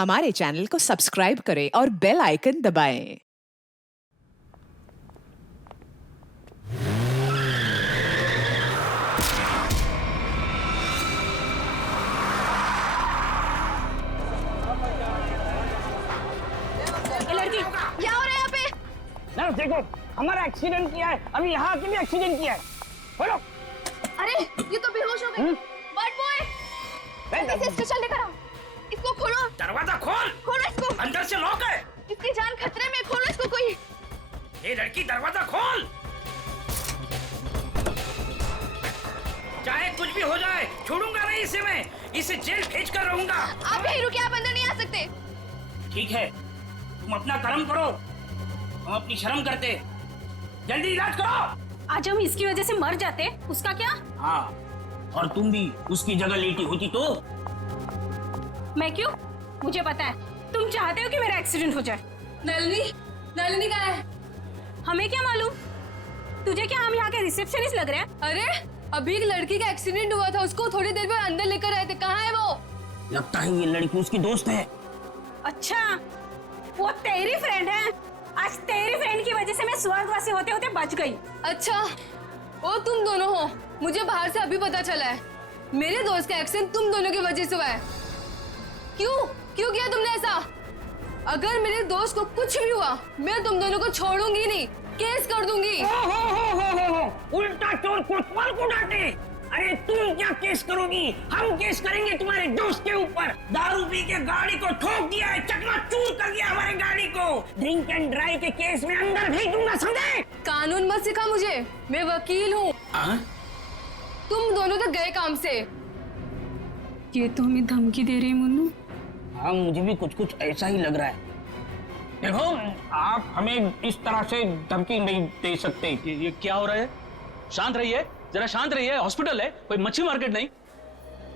हमारे चैनल को सब्सक्राइब करें और बेल आइकन दबाएं। लड़की क्या हो रहा है यहाँ पे? नर्स देखो, हमारा एक्सीडेंट किया है। अभी यहाँ के भी एक्सीडेंट किया है। बोलो। अरे ये तो बेहोश हो गई। बर्ड बॉय, जल्दी से स्टेशन लेकर आओ। इसको खोलो। दरवाजा खोल। खोलो इसको। अंदर से लॉक है। इसकी जान खतरे में, खोलो इसको कोई। ये लड़की दरवाजा खोल। चाहे कुछ भी हो जाए, छोड़ूंगा नहीं इसे मैं। इसे जेल भेज कर रहूंगा। आप यहीं रुकिए, आप अंदर नहीं आ सकते। ठीक है, तुम अपना कर्म करो, हम अपनी शर्म करते। जल्दी इलाज करो। आज हम इसकी वजह से मर जाते, उसका क्या? हाँ, और तुम भी उसकी जगह लेटी होती तो? मैं क्यों? मुझे पता है तुम चाहते हो कि मेरा एक्सीडेंट हो जाए। नलिनी कहाँ है? हमें क्या मालूम? तुझे क्या हम यहाँ के रिसेप्शनिस्ट लग रहे हैं? अरे अभी एक लड़की का एक्सीडेंट हुआ था, उसको थोड़ी देर में अंदर लेकर आए थे। कहाँ है वो? लगता है ये लड़की उसकी दोस्त है। अच्छा, वो तेरी फ्रेंड है। आज तेरी फ्रेंड की वजह से मैं स्वर्गवासी होते होते बच गई। अच्छा, वो तुम दोनों हो। मुझे बाहर से अभी पता चला है, मेरे दोस्त का एक्सीडेंट तुम दोनों की वजह से हुआ है। क्यों क्यों किया तुमने ऐसा? अगर मेरे दोस्त को कुछ भी हुआ, मैं तुम दोनों को छोड़ूंगी नहीं, केस कर दूंगी। हो। उल्टा चोर कोतवाल को डांटे। अरे तुम क्या केस करोगी? हम केस करेंगे तुम्हारे दोस्त के ऊपर। दारू पी के गाड़ी को ठोक दिया है, चकनाचूर कर दिया हमारी गाड़ी को। ड्रिंक एंड ड्राइव के केस में अंदर भेज दूंगा, समझे? कानून मत सिखा मुझे, मैं वकील हूँ। तुम दोनों तो गए काम से। ये तो हमें धमकी दे रही है मुन्नू। हाँ, मुझे भी कुछ कुछ ऐसा ही लग रहा है। देखो, आप हमें इस तरह से धमकी नहीं दे सकते। ये क्या हो रहा है? शांत रहिए, जरा शांत रहिए। हॉस्पिटल है, कोई मच्छी मार्केट नहीं।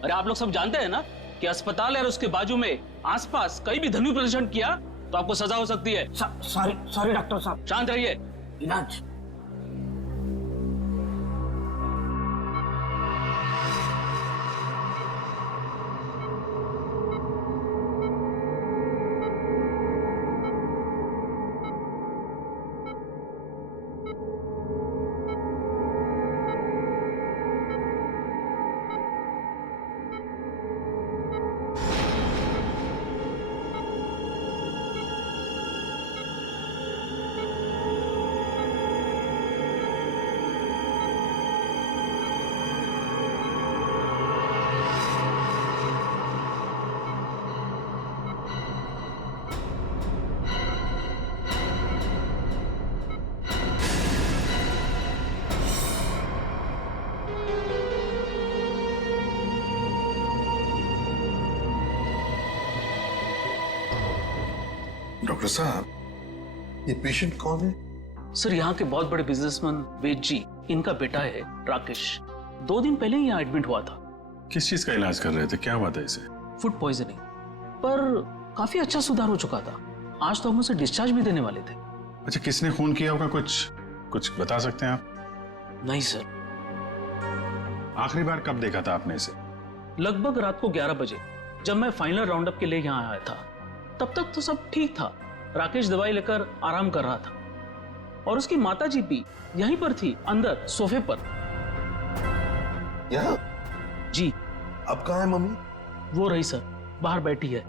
अरे आप लोग सब जानते हैं ना कि अस्पताल है और उसके बाजू में आसपास कहीं भी ध्वनि प्रदर्शन किया तो आपको सजा हो सकती है। सॉरी डॉक्टर साहब। शांत रहिए। इलाज। डॉक्टर साहब, ये पेशेंट कौन है? सर, यहाँ के बहुत बड़े बिजनेसमैन वेद जी, इनका बेटा है राकेश। 2 दिन पहले ही यहाँ एडमिट हुआ था। किस चीज का इलाज कर रहे थे? क्या हुआ था इसे? फूड पॉइजनिंग, पर काफी अच्छा सुधार हो चुका था। आज तो हम उसे डिस्चार्ज भी देने वाले थे। अच्छा, किसने खून किया होगा? कुछ बता सकते हैं आप? नहीं सर। आखिरी बार कब देखा था आपने इसे? लगभग रात को 11 बजे, जब मैं फाइनल राउंड अप के लिए यहाँ आया था। तब तक तो सब ठीक था। राकेश दवाई लेकर आराम कर रहा था और उसकी माताजी भी यहीं पर थी, अंदर सोफे पर। यहाँ? जी। अब कहाँ है मम्मी? वो रही सर, बाहर बैठी है।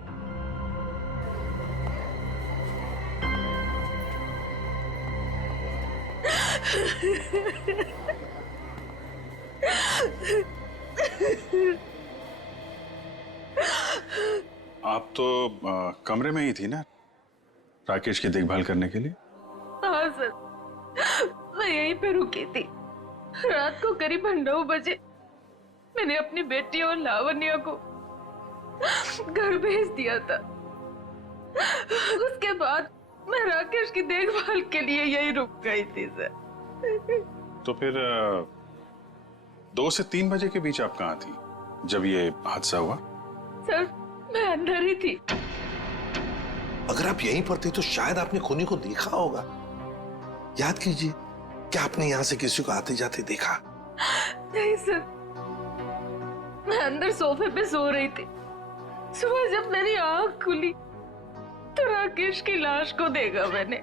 आप तो कमरे में ही थी ना राकेश की देखभाल करने के लिए? हाँ सर, मैं यहीं पे रुकी थी। रात को करीब 9 बजे मैंने अपनी बेटी और लावण्या को घर भेज दिया था। उसके बाद मैं राकेश की देखभाल के लिए यहीं रुक गई थी सर। तो फिर 2 से 3 बजे के बीच आप कहाँ थी जब ये हादसा हुआ? सर, मैं अंदर ही थी। अगर आप यहीं पर थे तो शायद आपने खूनी को देखा होगा। याद कीजिए, क्या आपने यहाँ से किसी को आते जाते देखा? नहीं सर, मैं अंदर सोफे पे सो रही थी। सुबह जब मेरी आंख खुली तो राकेश की लाश को देखा मैंने।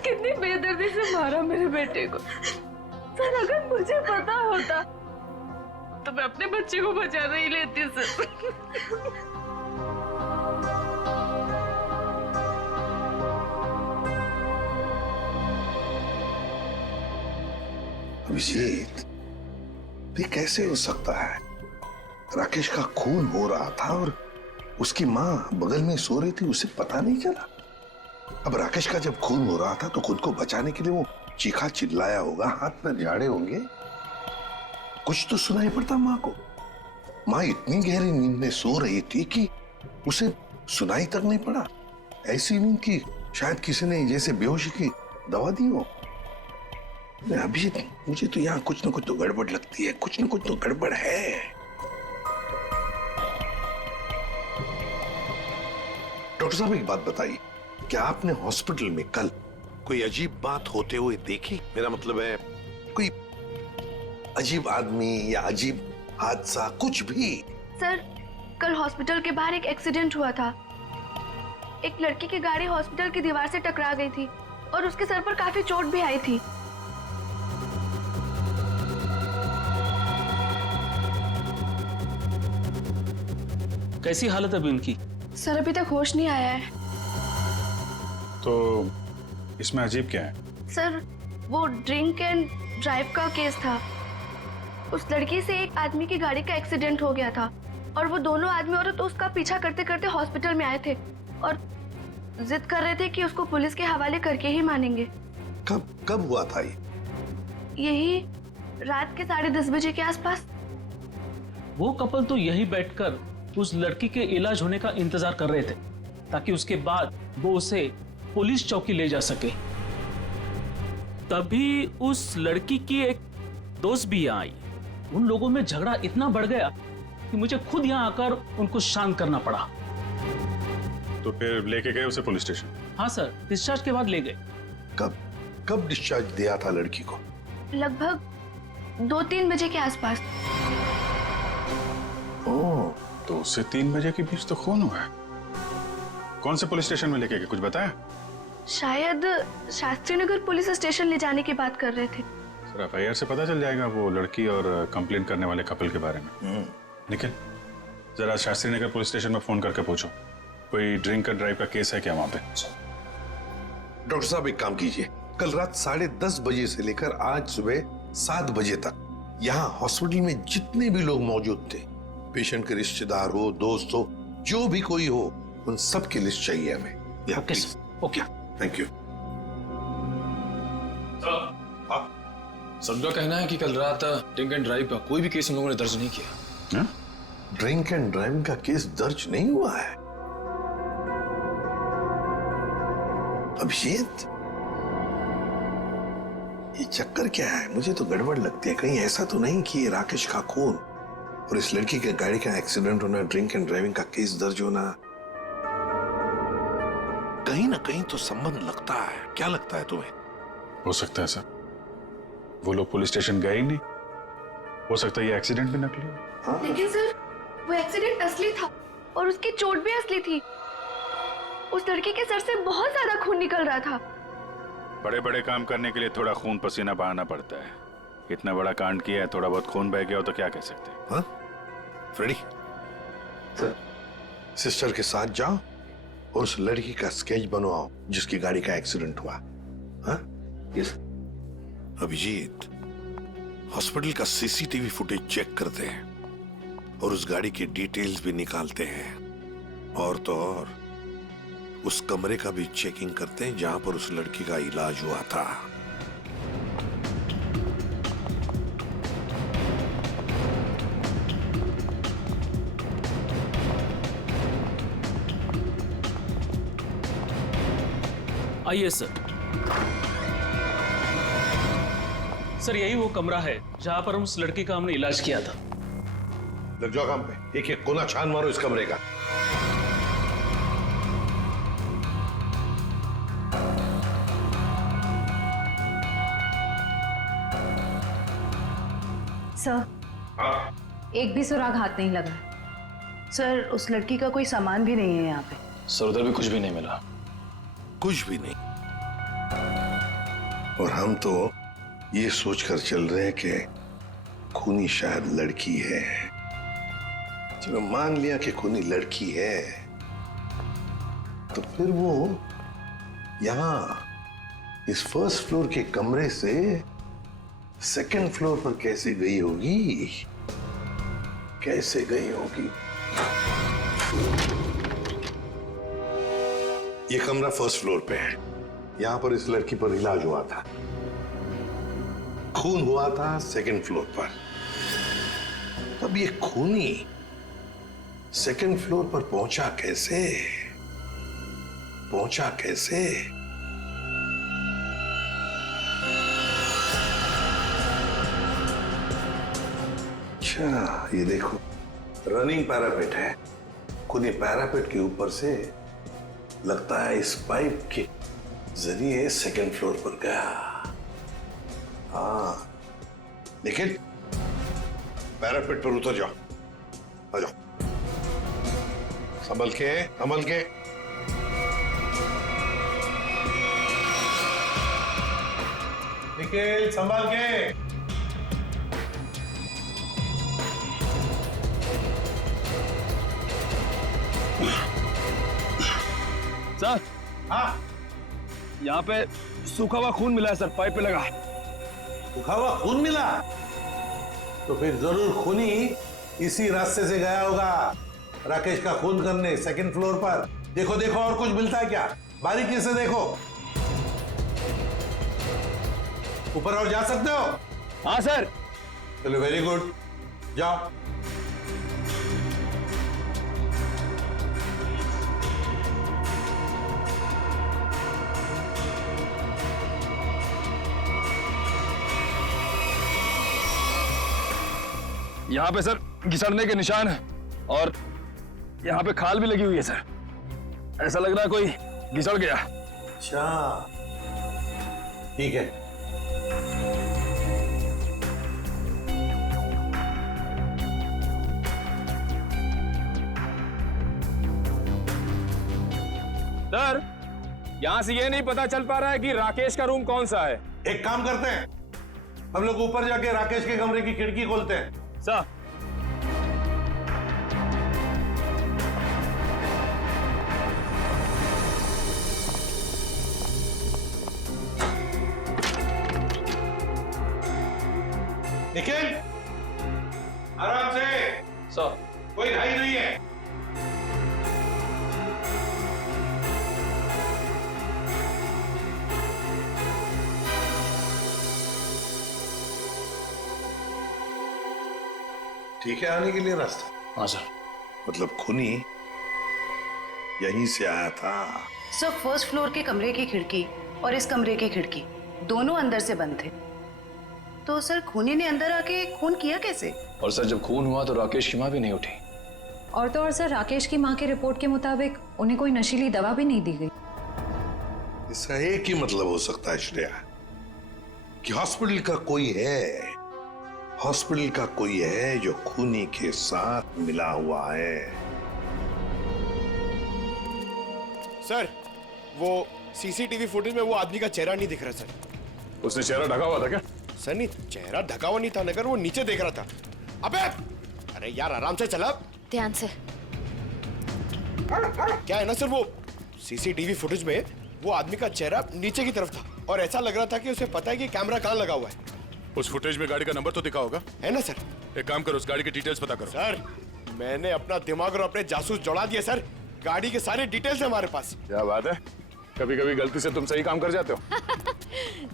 कितनी बेदर्दी से मारा मेरे बेटे को। सर अगर मुझे पता होता तो मैं अपने बच्चे को बचा नहीं लेती सर। अभिजीत, ये कैसे हो सकता है? राकेश का खून हो रहा था और उसकी मां बगल में सो रही थी, उसे पता नहीं चला। अब राकेश का जब खून हो रहा था तो खुद को बचाने के लिए वो चीखा चिल्लाया होगा, हाथ पैर झाड़े होंगे, कुछ तो सुनाई पड़ता मां को। मां इतनी गहरी नींद में सो रही थी कि उसे सुनाई तक नहीं पड़ा। ऐसी नींद की शायद किसी ने जैसे बेहोशी की दवा दी हो। अभी मुझे तो यहाँ कुछ ना कुछ तो गड़बड़ लगती है, कुछ ना कुछ तो गड़बड़ है। डॉक्टर साहब एक बात बताइए, क्या आपने हॉस्पिटल में कल कोई अजीब बात होते हुए देखी? मेरा मतलब है कोई अजीब आदमी या अजीब हादसा, कुछ भी? सर कल हॉस्पिटल के बाहर एक एक्सीडेंट हुआ था। एक लड़की की गाड़ी हॉस्पिटल की दीवार से टकरा गई थी और उसके सर पर काफी चोट भी आई थी। कैसी हालत है अभी उनकी? सर अभी तक होश नहीं आया है। तो इसमें अजीब क्या है? सर वो ड्रिंक एंड ड्राइव का केस था। उस लड़की से एक आदमी की गाड़ी का एक्सीडेंट हो गया था और वो दोनों आदमी औरत उसका पीछा करते करते हॉस्पिटल में आए थे और जिद कर रहे थे कि उसको पुलिस के हवाले करके ही मानेंगे। कब हुआ था ये? यही रात के 10:30 बजे के आसपास। वो कपल तो यही बैठकर उस लड़की के इलाज होने का इंतजार कर रहे थे ताकि उसके बाद वो उसे पुलिस चौकी ले जा सके। तभी उस लड़की की एक दोस्त भी यहाँ आई। उन लोगों में झगड़ा इतना बढ़ गया कि मुझे खुद यहाँ आकर उनको शांत करना पड़ा। तो फिर लेके गए उसे पुलिस स्टेशन? हाँ सर, डिस्चार्ज के बाद ले गए। कब डिस्चार्ज दिया था लड़की को? लगभग 2-3 बजे के आसपास। ओह, तो उससे 3 बजे के बीच तो खून हुआ है। कौन से पुलिस स्टेशन में लेके गए, कुछ बताया? शायद शास्त्री नगर पुलिस स्टेशन ले जाने की बात कर रहे थे। सर एफआईआर से पता चल जाएगा वो लड़की और कंप्लेंट करने वाले कपल के बारे में। निखिल, जरा शास्त्री नगर पुलिस स्टेशन में फोन करके पूछो कोई ड्रिंक एंड ड्राइव का केस है क्या वहां पे। डॉक्टर साहब एक काम कीजिए, कल रात 10:30 बजे से लेकर आज सुबह 7 बजे तक यहाँ हॉस्पिटल में जितने भी लोग मौजूद थे, पेशेंट के रिश्तेदार हो, दोस्त हो, जो भी कोई हो, उन सब की लिस्ट चाहिए हमें। Okay okay, thank you. सबका कहना है कि कल रात ड्रिंक एंड ड्राइव का कोई भी केस उन लोगों ने दर्ज नहीं किया। ड्रिंक एंड ड्राइविंग का केस दर्ज नहीं हुआ है? अभिजीत, ये चक्कर क्या है? मुझे तो गड़बड़ लगती है। कहीं ऐसा तो नहीं कि ये राकेश का खून और इस लड़की के गाड़ी का एक्सीडेंट होना, ड्रिंक एंड ड्राइविंग का केस दर्ज होना, कहीं ना कहीं तो संबंध लगता है। क्या लगता है तुम्हें? हो सकता है सर, वो लोग पुलिस स्टेशन गए ही नहीं। हो सकता है ये एक्सीडेंट भी नकली हो। हाँ? लेकिन सर वो एक्सीडेंट असली था और उसकी चोट भी असली थी। उस लड़की के सर से बहुत ज्यादा खून निकल रहा था। बड़े बड़े काम करने के लिए थोड़ा खून पसीना बहाना पड़ता है। इतना बड़ा कांड किया है, थोड़ा बहुत खून बह गया हो तो क्या कह सकते हैं। हाँ? फ्रेडी, सिस्टर के साथ जाओ और उस लड़की का स्केच बनवाओ जिसकी गाड़ी का एक्सीडेंट हुआ। हाँ? यस। अभिजीत, हॉस्पिटल का सीसीटीवी फुटेज चेक करते हैं और उस गाड़ी की डिटेल्स भी निकालते हैं। और तो और उस कमरे का भी चेकिंग करते हैं जहां पर उस लड़की का इलाज हुआ था। आइए सर। सर यही वो कमरा है जहां पर उस लड़की का हमने इलाज किया था। लग जाओ काम पे, एक एक कोना छान मारो इस कमरे का। सर, एक भी सुराग हाथ नहीं लगा। सर उस लड़की का कोई सामान भी नहीं है यहाँ पे। सर उधर भी कुछ भी नहीं मिला। कुछ भी नहीं। और हम तो ये सोचकर चल रहे हैं कि खूनी शायद लड़की है। चलो मान लिया कि खूनी लड़की है, तो फिर वो यहां इस फर्स्ट फ्लोर के कमरे से सेकंड फ्लोर पर कैसे गई होगी? कैसे गई होगी? ये कमरा फर्स्ट फ्लोर पे है। यहां पर इस लड़की पर इलाज हुआ था। खून हुआ था सेकंड फ्लोर पर। तब ये खूनी सेकंड फ्लोर पर पहुंचा कैसे? पहुंचा कैसे? अच्छा, ये देखो रनिंग पैरापेट है। खूनी पैरापेट के ऊपर से लगता है इस पाइप के जरिए सेकंड फ्लोर पर गया। हाँ, लेकिन पैरापेट पर उतर जाओ, आ जाओ, संभल के, संभल के। निखिल संभल के। सर, हाँ, यहाँ पे सूखा हुआ खून मिला है सर, पाइप पे लगा। सूखा हुआ खून मिला? तो फिर जरूर खूनी इसी रास्ते से गया होगा राकेश का खून करने सेकंड फ्लोर पर। देखो देखो और कुछ मिलता है क्या? बारीकी से देखो। ऊपर और जा सकते हो? हाँ सर। चलो वेरी गुड, जाओ। यहाँ पे सर घिसड़ने के निशान है और यहाँ पे खाल भी लगी हुई है सर। ऐसा लग रहा है कोई घिसड़ गया। अच्छा, ठीक है। सर, यहाँ से ये नहीं पता चल पा रहा है कि राकेश का रूम कौन सा है। एक काम करते हैं, हम लोग ऊपर जाके राकेश के कमरे की खिड़की खोलते हैं। सर, निखिल, आराम से। सर, कोई ढाई नहीं है। ठीक है आने के लिए रास्ता? हाँ सर। मतलब खूनी यहीं से आया था? सर फर्स्ट फ्लोर के कमरे की खिड़की और इस कमरे की खिड़की दोनों अंदर से बंद थे। तो सर खूनी ने अंदर आके खून किया कैसे? और सर जब खून हुआ तो राकेश की माँ भी नहीं उठी। और तो और सर राकेश की माँ के रिपोर्ट के मुताबिक उन्हें कोई नशीली दवा भी नहीं दी गई। इसका एक ही मतलब हो सकता है श्रेया, कि हॉस्पिटल का कोई है, हॉस्पिटल का कोई है जो खूनी के साथ मिला हुआ है। सर वो सीसीटीवी फुटेज में वो आदमी का चेहरा नहीं दिख रहा सर। उसने चेहरा ढका हुआ था क्या? सर नहीं, चेहरा ढका हुआ नहीं था, नगर वो नीचे देख रहा था। अबे अरे यार आराम से चला, ध्यान से। क्या है ना सर, वो सीसीटीवी फुटेज में वो आदमी का चेहरा नीचे की तरफ था और ऐसा लग रहा था कि उसे पता है कि कैमरा कहाँ लगा हुआ है। उस फुटेज में गाड़ी का नंबर तो दिखा होगा? है ना सर। एक काम करो, उस गाड़ी की डिटेल्स पता करो। सर मैंने अपना दिमाग और अपने जासूस जोड़ा दिए सर, गाड़ी के सारे डिटेल्स है हमारे पास। क्या बात है, कभी कभी गलती से तुम सही काम कर जाते हो।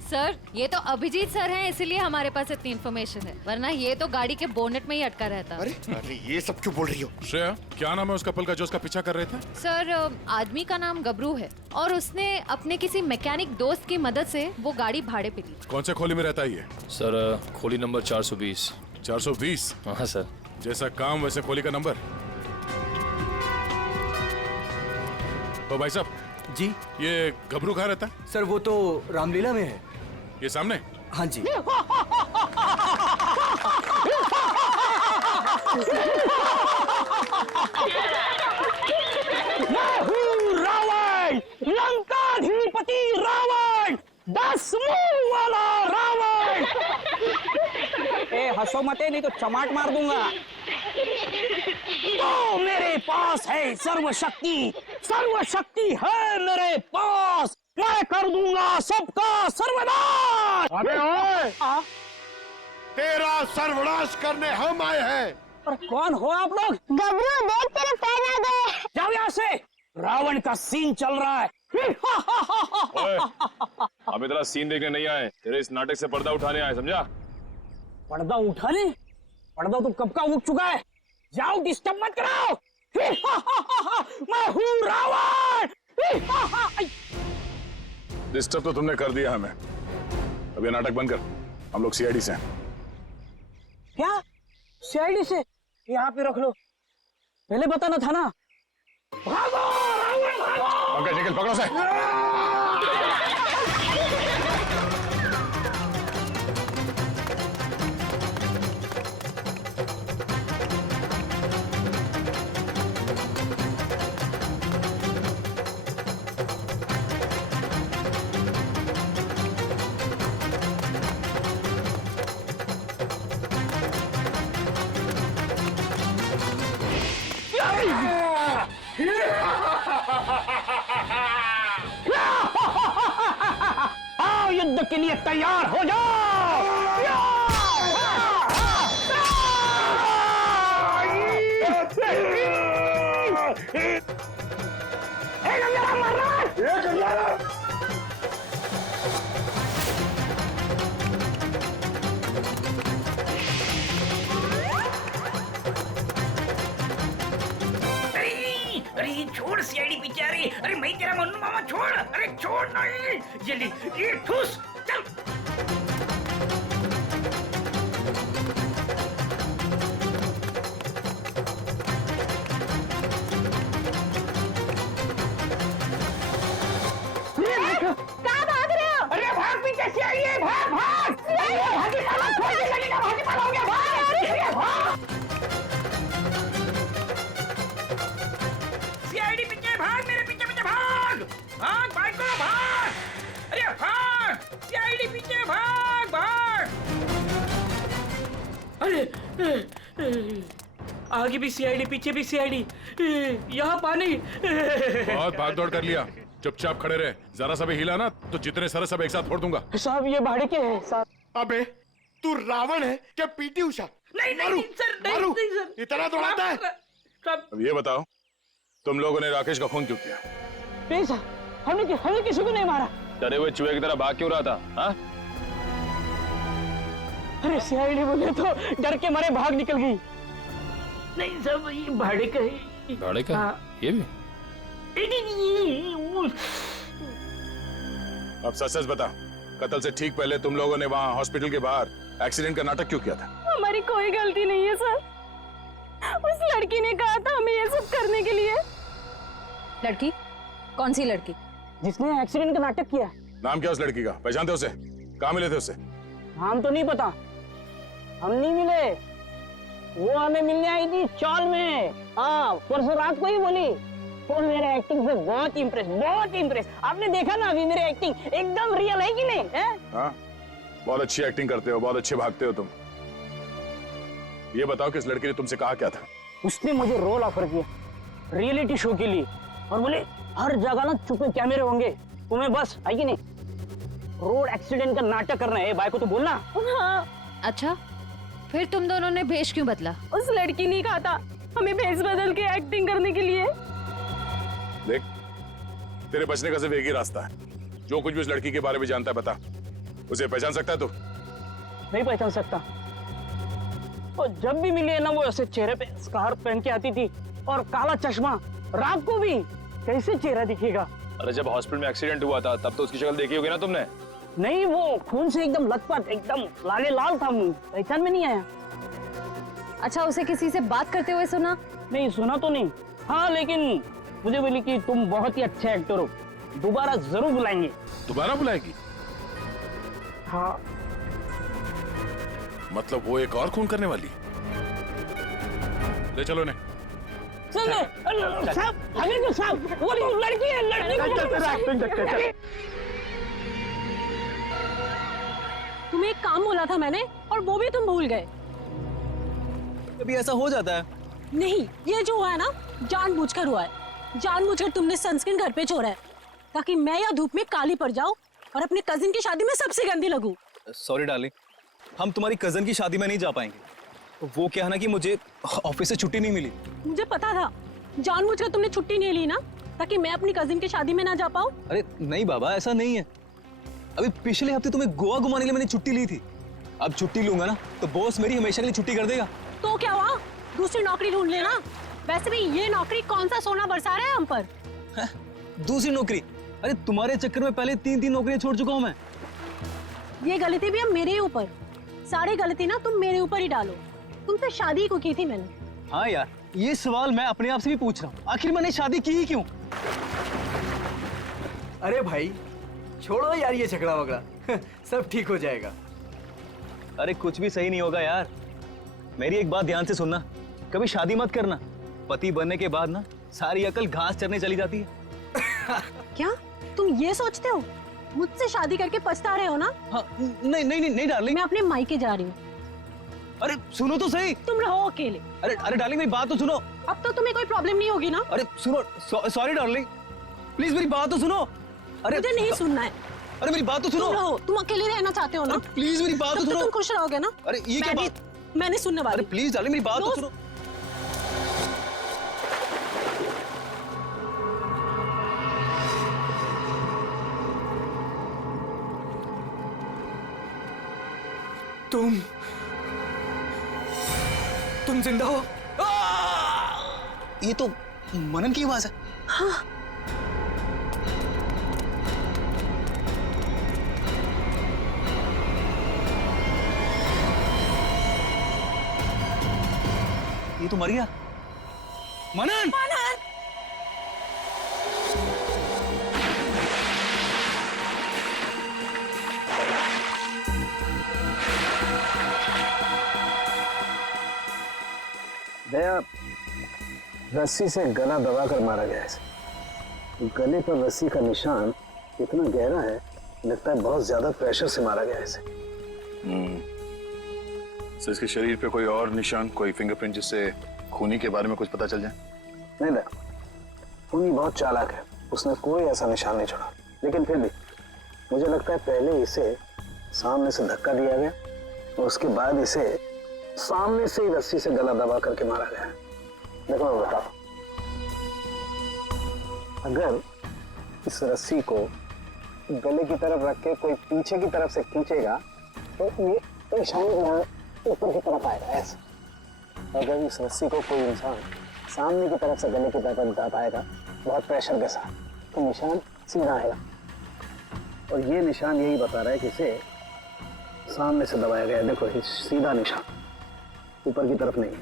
सर ये तो अभिजीत सर हैं, इसीलिए हमारे पास इतनी इन्फॉर्मेशन है, वरना ये तो गाड़ी के बोनेट में ही अटका रहता। अरे अरे ये सब क्यों बोल रही हो? श्रेया, क्या नाम है उस कपल का जो उसका पीछा कर रहे थे? सर आदमी का नाम गबरू है और उसने अपने किसी मैकेनिक दोस्त की मदद से वो गाड़ी भाड़े पे ली। कौन से खोली में रहता है ये? सर खोली नंबर 420। 420? हाँ सर। जैसा काम वैसे खोली का नंबर। तो भाई साहब जी, ये गबरू कहाँ रहता है? सर वो तो रामलीला में है। ये सामने? हाँ जी। मैं हूँ रावण, लंकाधिपति रावण, 10 मुंह वाला रावण। ए हंसो मते, नहीं तो चमाट मार दूंगा। तो मेरे पास है सर्वशक्ति, सर्वशक्ति है मेरे पास, मैं कर दूंगा सबका सर्वनाश। अबे ओए, तेरा सर्वनाश करने हम आए हैं। पर कौन हो आप लोग? गबरू देख तेरे पैर आ गए। जाओ यहाँ से, रावण का सीन चल रहा है। ओए, हम इतना सीन देखने नहीं आए, तेरे इस नाटक से पर्दा उठाने आए, समझा? पर्दा उठाने? पर्दा तो कब का उठ चुका है। जाओ, डिस्टर्ब मत कराओ। मैं हूँ रावण। डिस्टर्ब तो तुमने कर दिया हमें। अब ये नाटक बंद कर, हम लोग सीआईडी से हैं। क्या सीआईडी से? यहाँ पे रख लो, पहले बताना था ना। भागो रावण भागो। पंकज निकल, पकड़ो से। आओ, युद्ध के लिए तैयार हो जाओ। अरे छोड़ सीआईडी पीछे आ रही। अरे मैं तेरा मन्नू मामा, छोड़। अरे छोड़ नहीं, जल्दी ये ठूस, चल। कहाँ भाग रहे हो? अरे भाग, पीछे सीआईडी है, भाग भाग। भागी साला, छोड़ के लगेगा, भागी पाला हो गया, भाग भाग। सीआईडी पीछे भाग, मेरे पीछे पीछे भाग भाग भाग को भाग। अरे भाग, सीआईडी पीछे भाग भाग। अरे आगे भी सीआईडी, पीछे भी सीआईडी, यहाँ पानी। बहुत भाग दौड़ कर लिया, चुपचाप खड़े रहे। जरा सा भी हिला ना तो जितने सारे सब एक साथ फोड़ दूंगा। साहब ये भाड़े के हैं साहब। अबे तू रावण है क्या पीटी उषा? नहीं सर, नहीं सर। इतना दौड़ाता है? अब ये बताओ, तुम लोगों ने राकेश का खून क्यों किया? नहीं सर, हमने किसी को नहीं मारा। डरे हुए चूहे की तरह भाग क्यों रहा था? हाँ? अरे सीआईडी बोले तो डर के मारे भाग निकल गई। नहीं सब ये भाड़े का है। भाड़े का? ये भी? अब सच बता, कत्ल से ठीक पहले तुम लोगों ने वहाँ हॉस्पिटल के बाहर एक्सीडेंट का नाटक क्यों किया था? हमारी कोई गलती नहीं है सर, उस लड़की ने कहा था हमें ये सब करने के लिए। लड़की? कौन सी लड़की? जिसने एक्सीडेंट का नाटक किया। नाम क्या उस लड़की का? पहचानते उसे? कहाँ मिले थे उससे? नाम तो नहीं पता, हम नहीं मिले। वो हमें मिलने आई थी चौल में। हाँ, परसों रात को ही बोली। तो मेरे एक्टिंग से बहुत इम्प्रेस। आपने देखा ना अभी मेरी एक्टिंग एकदम रियल है कि नहीं है? हाँ, बहुत अच्छी एक्टिंग करते हो, बहुत अच्छे भागते हो तुम। ये बताओ कि इस लड़की ने तुमसे कहा क्या था? उसने मुझे रोल ऑफर किया रियलिटी शो के लिए और बोले हर जगह ना छुपे कैमरे होंगे, तुम्हें बस है कि नहीं रोड एक्सीडेंट का नाटक करना है। भाई को तो बोलना। हाँ। अच्छा, फिर तुम दोनों ने भेष क्यों बदला? उस लड़की ने कहा था हमें भेष बदल के एक्टिंग करने के लिए। देख, तेरे बचने का सिर्फ एक ही रास्ता है। जो कुछ भी उस लड़की के बारे में जानता है बता। उसे पहचान सकता है तू? नहीं पहचान सकता। और जब भी मिली है ना, वो ऐसे चेहरे पे स्कार्फ पहन के आती थी और काला चश्मा। रात को भी कैसे चेहरा दिखेगा? अरे जब हॉस्पिटल में एक्सीडेंट हुआ था तब तो उसकी शक्ल देखी होगी ना तुमने? नहीं, वो खून से एकदम लथपथ, एकदम लाले लाल था, पहचान में नहीं आया। अच्छा, उसे किसी से बात करते हुए सुना? नहीं, सुना तो नहीं। हाँ, लेकिन मुझे बोली कि तुम बहुत ही अच्छे एक्टर हो, दोबारा जरूर बुलाएंगे। दोबारा बुलाएगी? हाँ। मतलब वो एक और खून करने वाली? ले चलो ने। साहब हमें तो साहब वो लड़की है, लड़की तुम्हें एक काम बोला था मैंने और वो भी तुम भूल गए। कभी ऐसा हो जाता है। नहीं, ये जो हुआ है ना जानबूझकर हुआ है। जानबूझकर तुमने सनस्क्रीन घर पे छोड़ा है ताकि मैं या धूप में काली पड़ जाऊं और अपने कजिन की शादी में सबसे गंदी लगूं। सॉरी डार्लिंग, हम तुम्हारी कजन की शादी में नहीं जा पाएंगे। वो क्या है ना कि मुझे ऑफिस से छुट्टी नहीं मिली। मुझे पता था, जानबूझकर तुमने छुट्टी नहीं ली ना ताकि मैं अपनी कजिन की शादी में ना जा पाऊं। अरे नहीं बाबा, ऐसा नहीं है। अभी पिछले हफ्ते तुम्हें गोवा घुमाने के लिए मैंने छुट्टी ली थी। अब छुट्टी लूंगा ना तो बॉस मेरी हमेशा के लिए छुट्टी कर देगा। तो क्या हुआ, दूसरी नौकरी ढूंढ लेना। वैसे भी ये नौकरी कौन सा सोना बरसा रहा है हम पर। दूसरी नौकरी? अरे तुम्हारे चक्कर में पहले 3 नौकरियां छोड़ चुका हूं मैं। ये गलती भी अब मेरे ही ऊपर। सारी गलती ना तुम मेरे ऊपर ही डालो। तुमसे शादी को की थी मैंने। हाँ यार, ये सवाल मैं अपने आप से भी पूछ रहा हूँ, आखिर मैंने शादी की ही क्यों? अरे भाई छोड़ो यार ये झगड़ा वगड़ा सब ठीक हो जाएगा। अरे कुछ भी सही नहीं होगा यार। मेरी एक बात ध्यान से सुनना, कभी शादी मत करना। पति बनने के बाद ना सारी अकल घास चरने चली जाती है। क्या तुम ये सोचते हो मुझसे शादी करके पछता रहे हो ना? हाँ, नहीं डार्लिंग, मैं अपने मायके जा रही हूँ। अरे सुनो तो सही। तुम रहो अकेले। अरे डार्लिंग मेरी बात तो सुनो। अब तो तुम्हें कोई प्रॉब्लम नहीं होगी ना? अरे सुनो, सॉरी डार्लिंग, प्लीज मेरी बात तो सुनो। अरे मुझे नहीं सुनना है। अरे मेरी बात तो सुनो। तुम रहो, तुम अकेले रहना चाहते हो ना? प्लीज मेरी बात तो सुनो। तुम खुश रहोगे ना? अरे ये क्या बात? मैंने सुनने वाली। अरे प्लीज डार्लिंग मेरी बात तो सुनो। तुम जिंदा हो? ये तो मनन की आवाज है। हाँ। ये तो मर गया। मनन! मनन! दया, रस्सी से गला दबाकर मारा गया है। गले पर रस्सी का निशान इतना गहरा है, लगता है बहुत ज्यादा प्रेशर से मारा गया है इसे। सर इसके शरीर पे कोई और निशान, कोई फिंगरप्रिंट जिससे खूनी के बारे में कुछ पता चल जाए? नहीं दया, खूनी बहुत चालाक है, उसने कोई ऐसा निशान नहीं छोड़ा। लेकिन फिर भी मुझे लगता है पहले इसे सामने से धक्का दिया गया और उसके बाद इसे सामने से ही रस्सी से गला दबा करके मारा गया। देखो मैं बताओ, अगर इस रस्सी को गले की तरफ रख के कोई पीछे की तरफ से खींचेगा तो ये निशान ऊपर की तरफ आएगा ऐसे। अगर इस रस्सी को कोई इंसान सामने की तरफ से गले की तरफ दबाएगा बहुत प्रेशर के साथ, तो निशान सीधा आएगा। और ये निशान यही बता रहा है कि इसे सामने से दबाया गया। देखो ये सीधा निशान, ऊपर की तरफ नहीं।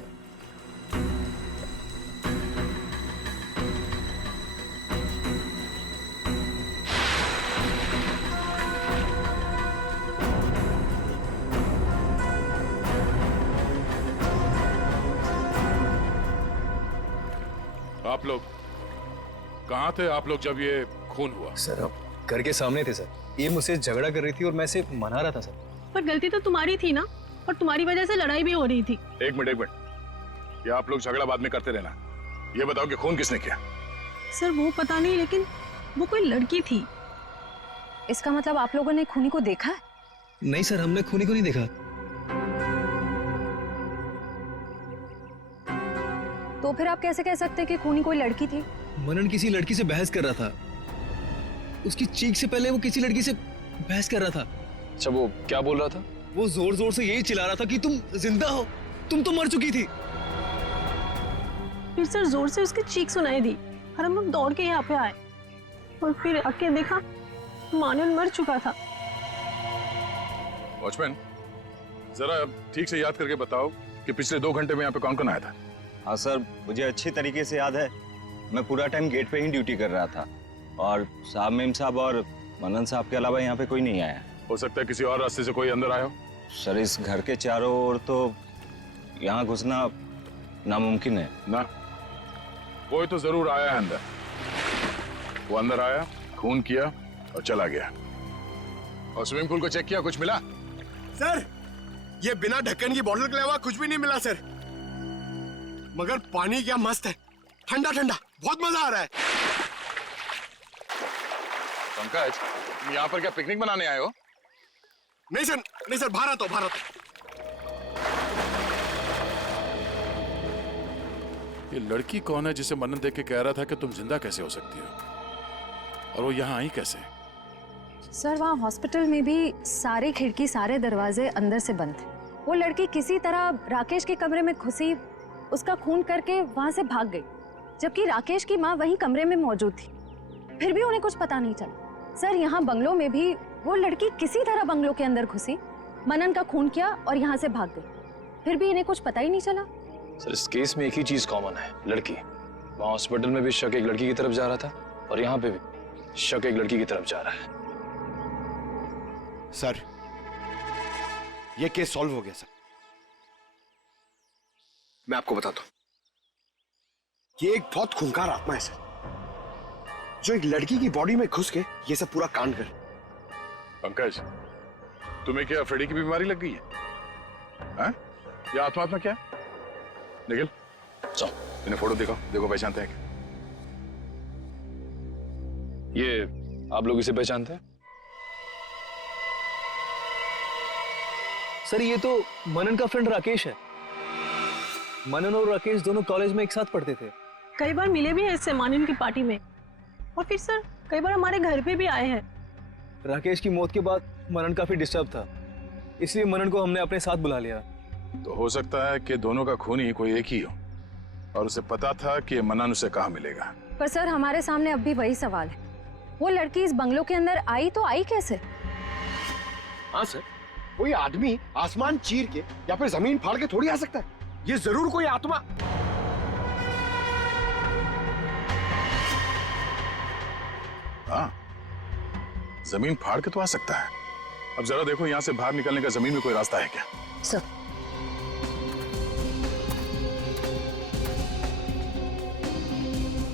आप लोग कहाँ थे आप लोग जब ये खून हुआ? सर हम घर के सामने थे सर। ये मुझसे झगड़ा कर रही थी और मैं इसे मना रहा था सर। पर गलती तो तुम्हारी थी ना, और तुम्हारी वजह से लड़ाई भी हो रही थी। एक मिनट, ये आप लोग झगड़ा बाद में करते रहना। ये बताओ कि खून किसने किया? सर वो पता नहीं, लेकिन वो कोई लड़की थी। इसका मतलब आप लोगों ने खूनी को देखा है? नहीं सर, हमने खूनी को नहीं देखा। तो फिर आप कैसे कह सकते हैं कि खूनी कोई लड़की थी? मनन किसी लड़की से बहस कर रहा था। उसकी चीख से पहले वो किसी लड़की से बहस कर रहा था। अच्छा वो क्या बोल रहा था? वो जोर जोर से यही चिल्ला रहा था कि तुम जिंदा हो, तुम तो मर चुकी थी। फिर सर जोर से उसकी चीख सुनाई दी और हम लोग दौड़ के यहाँ पे आए और फिर आके देखा मानन मर चुका था। वॉचमैन, जरा ठीक से याद करके बताओ कि पिछले 2 घंटे में यहाँ पे कौन कौन आया था? हाँ सर, मुझे अच्छी तरीके से याद है। मैं पूरा टाइम गेट पे ही ड्यूटी कर रहा था और साहब, मेम साहब और मनन साहब के अलावा यहाँ पे कोई नहीं आया। हो सकता है किसी और रास्ते से कोई अंदर आया हो। सर इस घर के चारों ओर तो यहाँ घुसना नामुमकिन है ना। कोई तो जरूर आया है अंदर। वो अंदर आया, खून किया और चला गया। और स्विमिंग पूल को चेक किया, कुछ मिला? सर, ये बिना ढक्कन की बोतल के अलावा कुछ भी नहीं मिला सर। मगर पानी क्या मस्त है, ठंडा ठंडा, बहुत मजा आ रहा है। पंकज, तुम यहाँ पर क्या पिकनिक मनाने आए हो? नहीं सर, नहीं सर, भारत हो भारत। ये लड़की कौन है जिसे मनन देख के कह रहा था कि तुम जिंदा कैसे हो सकती हो, और वो यहाँ आई कैसे? सर, वहाँ हॉस्पिटल में भी सारे खिड़की सारे दरवाजे अंदर से बंद थे। वो लड़की किसी तरह राकेश के कमरे में घुसी, उसका खून करके वहाँ से भाग गई, जबकि राकेश की माँ वहीं कमरे में मौजूद थी। फिर भी उन्हें कुछ पता नहीं चला। सर, यहाँ बंगलों में भी वो लड़की किसी तरह बंगलों के अंदर घुसी, मनन का खून किया और यहाँ से भाग गई। फिर भी इन्हें कुछ पता ही नहीं चला। सर, इस केस में एक ही चीज कॉमन है, लड़की। वहाँ हॉस्पिटल में भी शक एक लड़की की तरफ जा रहा था और यहाँ पे भी शक एक लड़की की तरफ जा रहा है। सर, ये केस सॉल्व हो गया सर। मैं आपको बताता हूं, ये एक बहुत खूंखार आत्मा है सर, जो एक लड़की की बॉडी में घुस के ये सब पूरा कांड कर। पंकज, तुम्हें क्या फ्रेडी की बीमारी लग गई है? हाँ? ये आत्मा क्या है? निखिल, चलो इन्हें फोटो दिखाओ, देखो पहचानते हैं क्या? ये आप लोग इसे पहचानते हैं? सर, ये तो मनन का फ्रेंड राकेश है। मनन और राकेश दोनों कॉलेज में एक साथ पढ़ते थे। कई बार मिले भी हैं इससे मानिन की पार्टी में, और फिर सर कई बार हमारे घर पे भी आए हैं। राकेश की मौत के बाद मनन काफी डिस्टर्ब था, इसलिए मनन को हमने अपने साथ बुला लिया। तो हो सकता है कि दोनों का खूनी कोई एक ही हो, और उसे पता था कि मनन उसे कहाँ मिलेगा। पर सर, हमारे सामने अब भी वही सवाल है, वो लड़की इस बंगलो के अंदर आई तो आई कैसे? हाँ सर, कोई आदमी आसमान चीर के या फिर जमीन फाड़ के थोड़ी आ सकता है। ये जरूर कोई आत्मा। हाँ, जमीन फाड़ के तो आ सकता है। अब जरा देखो, यहाँ से बाहर निकलने का जमीन में कोई रास्ता है क्या? सर,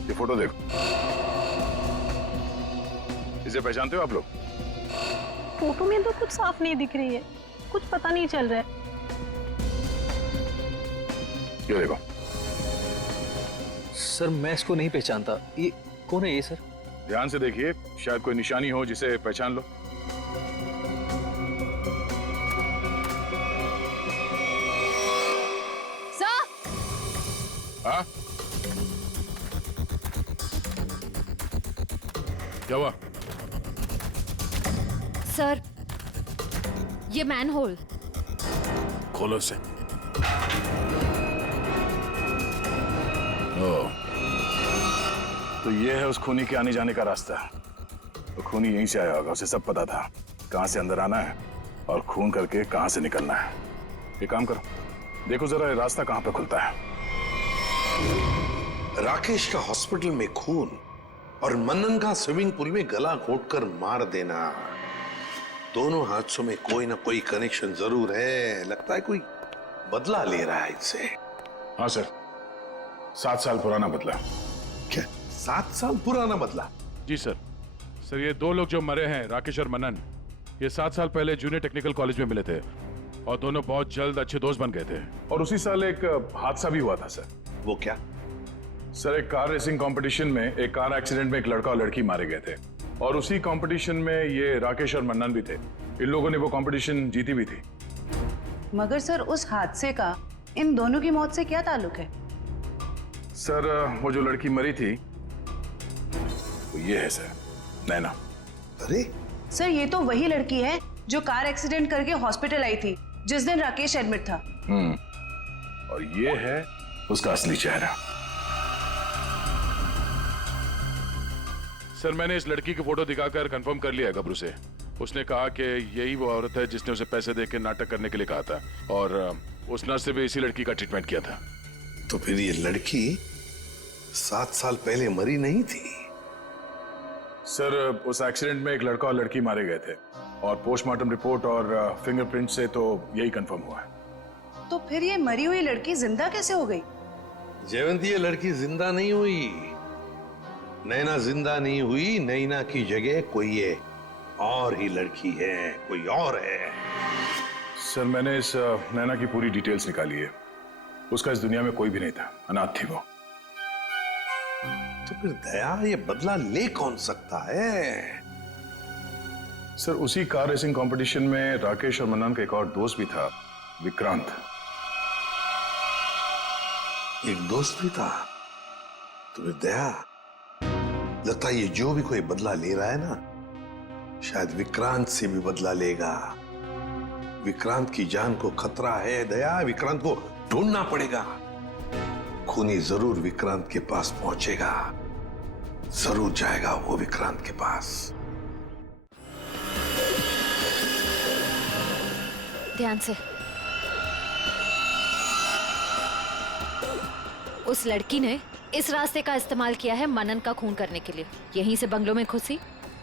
ये फोटो देखो, इसे पहचानते हो आप लोग? फोटो में तो कुछ साफ नहीं दिख रही है, कुछ पता नहीं चल रहा है। ये देखो। सर, मैं इसको नहीं पहचानता। ये कौन है ये सर? ध्यान से देखिए, शायद कोई निशानी हो जिसे पहचान लो। सर! हाँ? क्या हुआ? सर, ये मैनहोल। खोलो इसे। तो ये है उस खूनी के आने जाने का रास्ता। तो खूनी यहीं से आया होगा, उसे सब पता था कहां से अंदर आना है और खून करके कहां से निकलना है। ये काम करो, देखो जरा ये रास्ता कहां पे खुलता है। राकेश का हॉस्पिटल में खून और मनन का स्विमिंग पूल में गला घोटकर मार देना, दोनों हादसों में कोई ना कोई कनेक्शन जरूर है। लगता है कोई बदला ले रहा है इनसे। हाँ सर, 7 साल पुराना बदला। क्या 7 साल पुराना बदला? जी सर। सर, ये 2 लोग जो मरे हैं, राकेश और मनन, ये 7 साल पहले जूनियर टेक्निकल कॉलेज में मिले थे और दोनों बहुत जल्द अच्छे दोस्त बन गए थे। और उसी साल एक हादसा भी हुआ था सर। वो क्या? सर, एक कार रेसिंग कंपटीशन में एक कार एक्सीडेंट में एक लड़का और लड़की मारे गए थे, और उसी कंपटीशन में ये राकेश और मन्नन भी थे। इन लोगों ने वो कंपटीशन जीती भी थी। मगर सर, उस हादसे का इन दोनों की मौत से क्या ताल्लुक है? सर, वो जो लड़की मरी थी वो ये है सर, नैना। अरे सर, ये तो वही लड़की है जो कार एक्सीडेंट करके हॉस्पिटल आई थी जिस दिन राकेश एडमिट था। और ये है उसका असली चेहरा। सर, मैंने इस लड़की की फोटो दिखाकर कंफर्म कर लिया है गबरू से। उसने कहा कि यही वो औरत है जिसने उसे पैसे देके नाटक करने के लिए कहा था, और उस नर्स से भी इसी लड़की का ट्रीटमेंट किया था। तो फिर ये लड़की 7 साल पहले मरी नहीं थी? सर, उस एक्सीडेंट में एक लड़का और लड़की मारे गए थे, और पोस्टमार्टम रिपोर्ट और फिंगरप्रिंट से तो यही कंफर्म हुआ है। तो फिर ये मरी हुई लड़की जिंदा कैसे हो गई? जयवंती, ये लड़की जिंदा नहीं हुई। नैना जिंदा नहीं हुई। नैना की जगह कोई ये और ही लड़की है, कोई और है। सर, मैंने इस नैना की पूरी डिटेल्स निकाली है। उसका इस दुनिया में कोई भी नहीं था, अनाथ थी वो। तो फिर दया ये बदला ले कौन सकता है? सर, उसी कार रेसिंग कंपटीशन में राकेश और मन्नान का एक और दोस्त भी था, विक्रांत। एक दोस्त भी था? तो फिर दया, लगता है ये जो भी कोई बदला ले रहा है ना, शायद विक्रांत से भी बदला लेगा। विक्रांत की जान को खतरा है दया, विक्रांत को ढूंढना पड़ेगा। खूनी जरूर विक्रांत के पास पहुंचेगा, जरूर जाएगा वो विक्रांत के पास। ध्यान से। उस लड़की ने इस रास्ते का इस्तेमाल किया है मनन का खून करने के लिए। यहीं से बंगलों में घुसी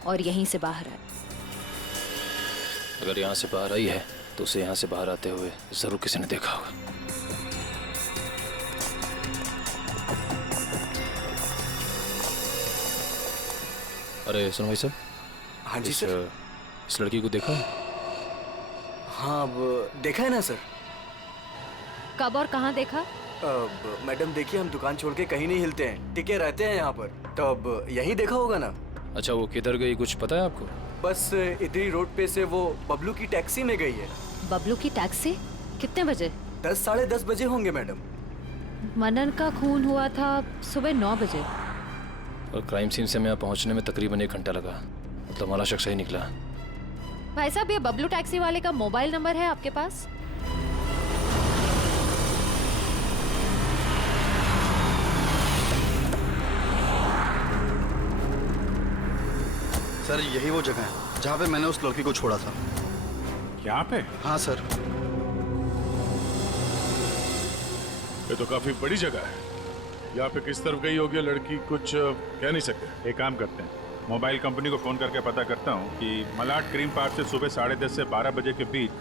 और यहीं से बाहर आई। अगर यहाँ से बाहर आई है तो उसे यहाँ से बाहर आते हुए जरूर किसी ने देखा होगा। अरे सुनो भाई साहब। हाँ जी सर। इस लड़की को देखा? हाँ, अब देखा है ना सर। कब और कहाँ देखा? मैडम देखिए, हम दुकान छोड़ के कहीं नहीं हिलते हैं, टिके रहते हैं यहाँ पर। तो अब यहीं देखा होगा ना। अच्छा, वो किधर गई कुछ पता है आपको? बस इधरी रोड पे से वो बबलू की टैक्सी में गई है। बबलू की टैक्सी? कितने बजे? 10 साढ़े 10 बजे होंगे मैडम। मनन का खून हुआ था सुबह 9 बजे। और क्राइम सीन से मैं यहाँ पहुँचने में तकरीबन 1 घंटा लगा। मतलब हमारा शख्स ही निकला। भाई साहब, ये बबलू टैक्सी वाले का मोबाइल नंबर है आपके पास? सर, यही वो जगह है जहाँ पे मैंने उस लड़की को छोड़ा था। यहाँ पे? हाँ सर। ये तो काफी बड़ी जगह है। यहाँ पे किस तरफ गई होगी लड़की, कुछ कह नहीं सकते। एक काम करते हैं, मोबाइल कंपनी को फोन करके पता करता हूँ कि मलाड क्रीम पार्क से सुबह 10:30 से 12 बजे के बीच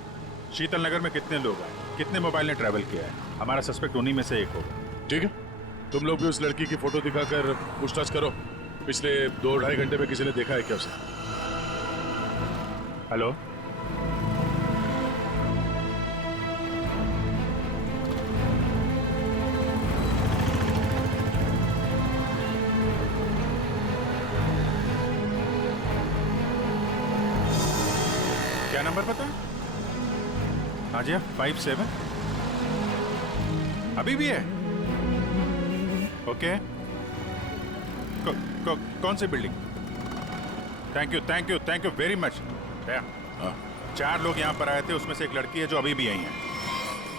शीतल नगर में कितने लोग आए, कितने मोबाइल ने ट्रैवल किया है। हमारा सस्पेक्ट उन्हीं में से एक होगा। ठीक है, तुम लोग भी उस लड़की की फोटो दिखाकर पूछताछ करो। पिछले 2-2.5 घंटे में किसी ने देखा है क्या उसे? हेलो, क्या नंबर पता है? हाँ जी, 57 अभी भी है? ओके। कौन सी building? Thank you very much. 4 लोग यहाँ पर आए थे, उसमें से एक लड़की है जो अभी भी आई है।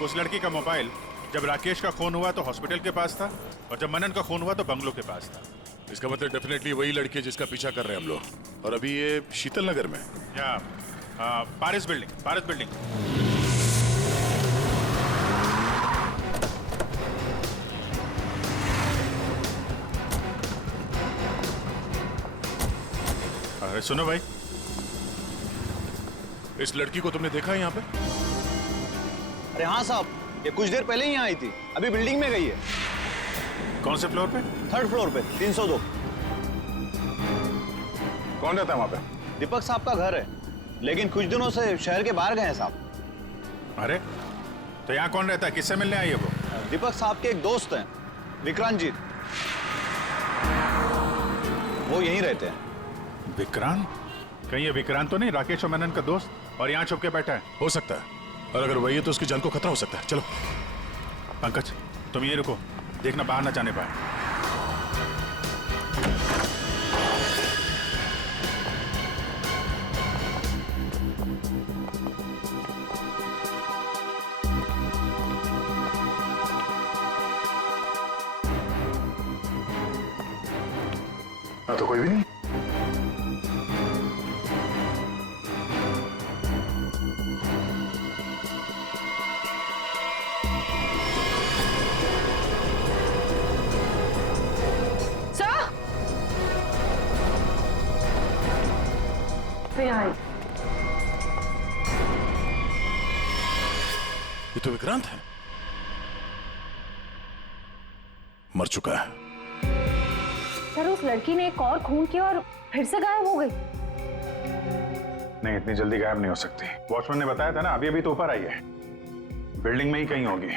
उस लड़की का मोबाइल जब राकेश का खून हुआ तो हॉस्पिटल के पास था, और जब मनन का खून हुआ तो बंगलो के पास था। इसका मतलब डेफिनेटली वही लड़की है जिसका पीछा कर रहे हैं हम लोग। और अभी ये शीतल नगर में या पारिस बिल्डिंग। अरे सुनो भाई, इस लड़की को तुमने देखा है यहाँ पे? अरे हाँ साहब, ये कुछ देर पहले ही यहाँ आई थी, अभी बिल्डिंग में गई है। कौन से फ्लोर पे? 3rd फ्लोर पे, 302। कौन रहता है वहाँ पे? दीपक साहब का घर है, लेकिन कुछ दिनों से शहर के बाहर गए हैं साहब। अरे तो यहाँ कौन रहता है, किससे मिलने आई है वो? दीपक साहब के एक दोस्त हैं, विक्रांत जी, वो यहीं रहते हैं। विक्रांत? कहीं ये विक्रांत तो नहीं राकेश और मनन का दोस्त, और यहाँ छुप के बैठा है? हो सकता है, और अगर वही है तो उसकी जान को खतरा हो सकता है। चलो पंकज, तुम ये रुको, देखना बाहर ना जाने पाए। तो कोई भी नहीं। ये तो विक्रांत है। मर चुका है। सर उस लड़की ने एक और खून किया और फिर से गायब हो गई। नहीं, इतनी जल्दी गायब नहीं हो सकती। वॉचमैन ने बताया था ना, अभी अभी तो ऊपर आई है, बिल्डिंग में ही कहीं होगी।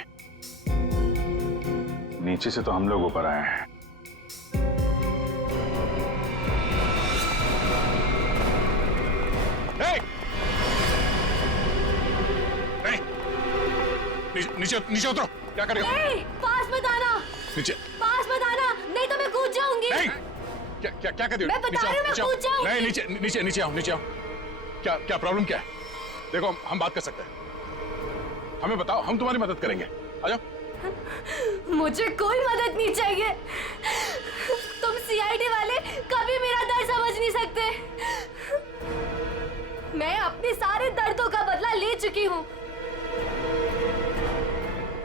नीचे से तो हम लोग ऊपर आए हैं। नीचे नीचे उतरो। क्या कर रहे हो? पास मत आना। नीचे पास मत आना, नहीं तो मैं कूद जाऊंगी। नहीं। क्या क्या क्या कर रही हो? मैं बता रही हूँ, मैं कूद जाऊंगी। नहीं, नीचे नीचे नीचे आओ, नीचे आओ। क्या क्या प्रॉब्लम क्या है? देखो हम बात कर सकते हैं, हमें बताओ, हम तुम्हारी मदद करेंगे। आ जाओ। मुझे कोई मदद नहीं चाहिए। तुम सीआईडी वाले कभी मेरा दर्द समझ नहीं सकते। मैं अपने सारे दर्दों का बदला ले चुकी हूँ।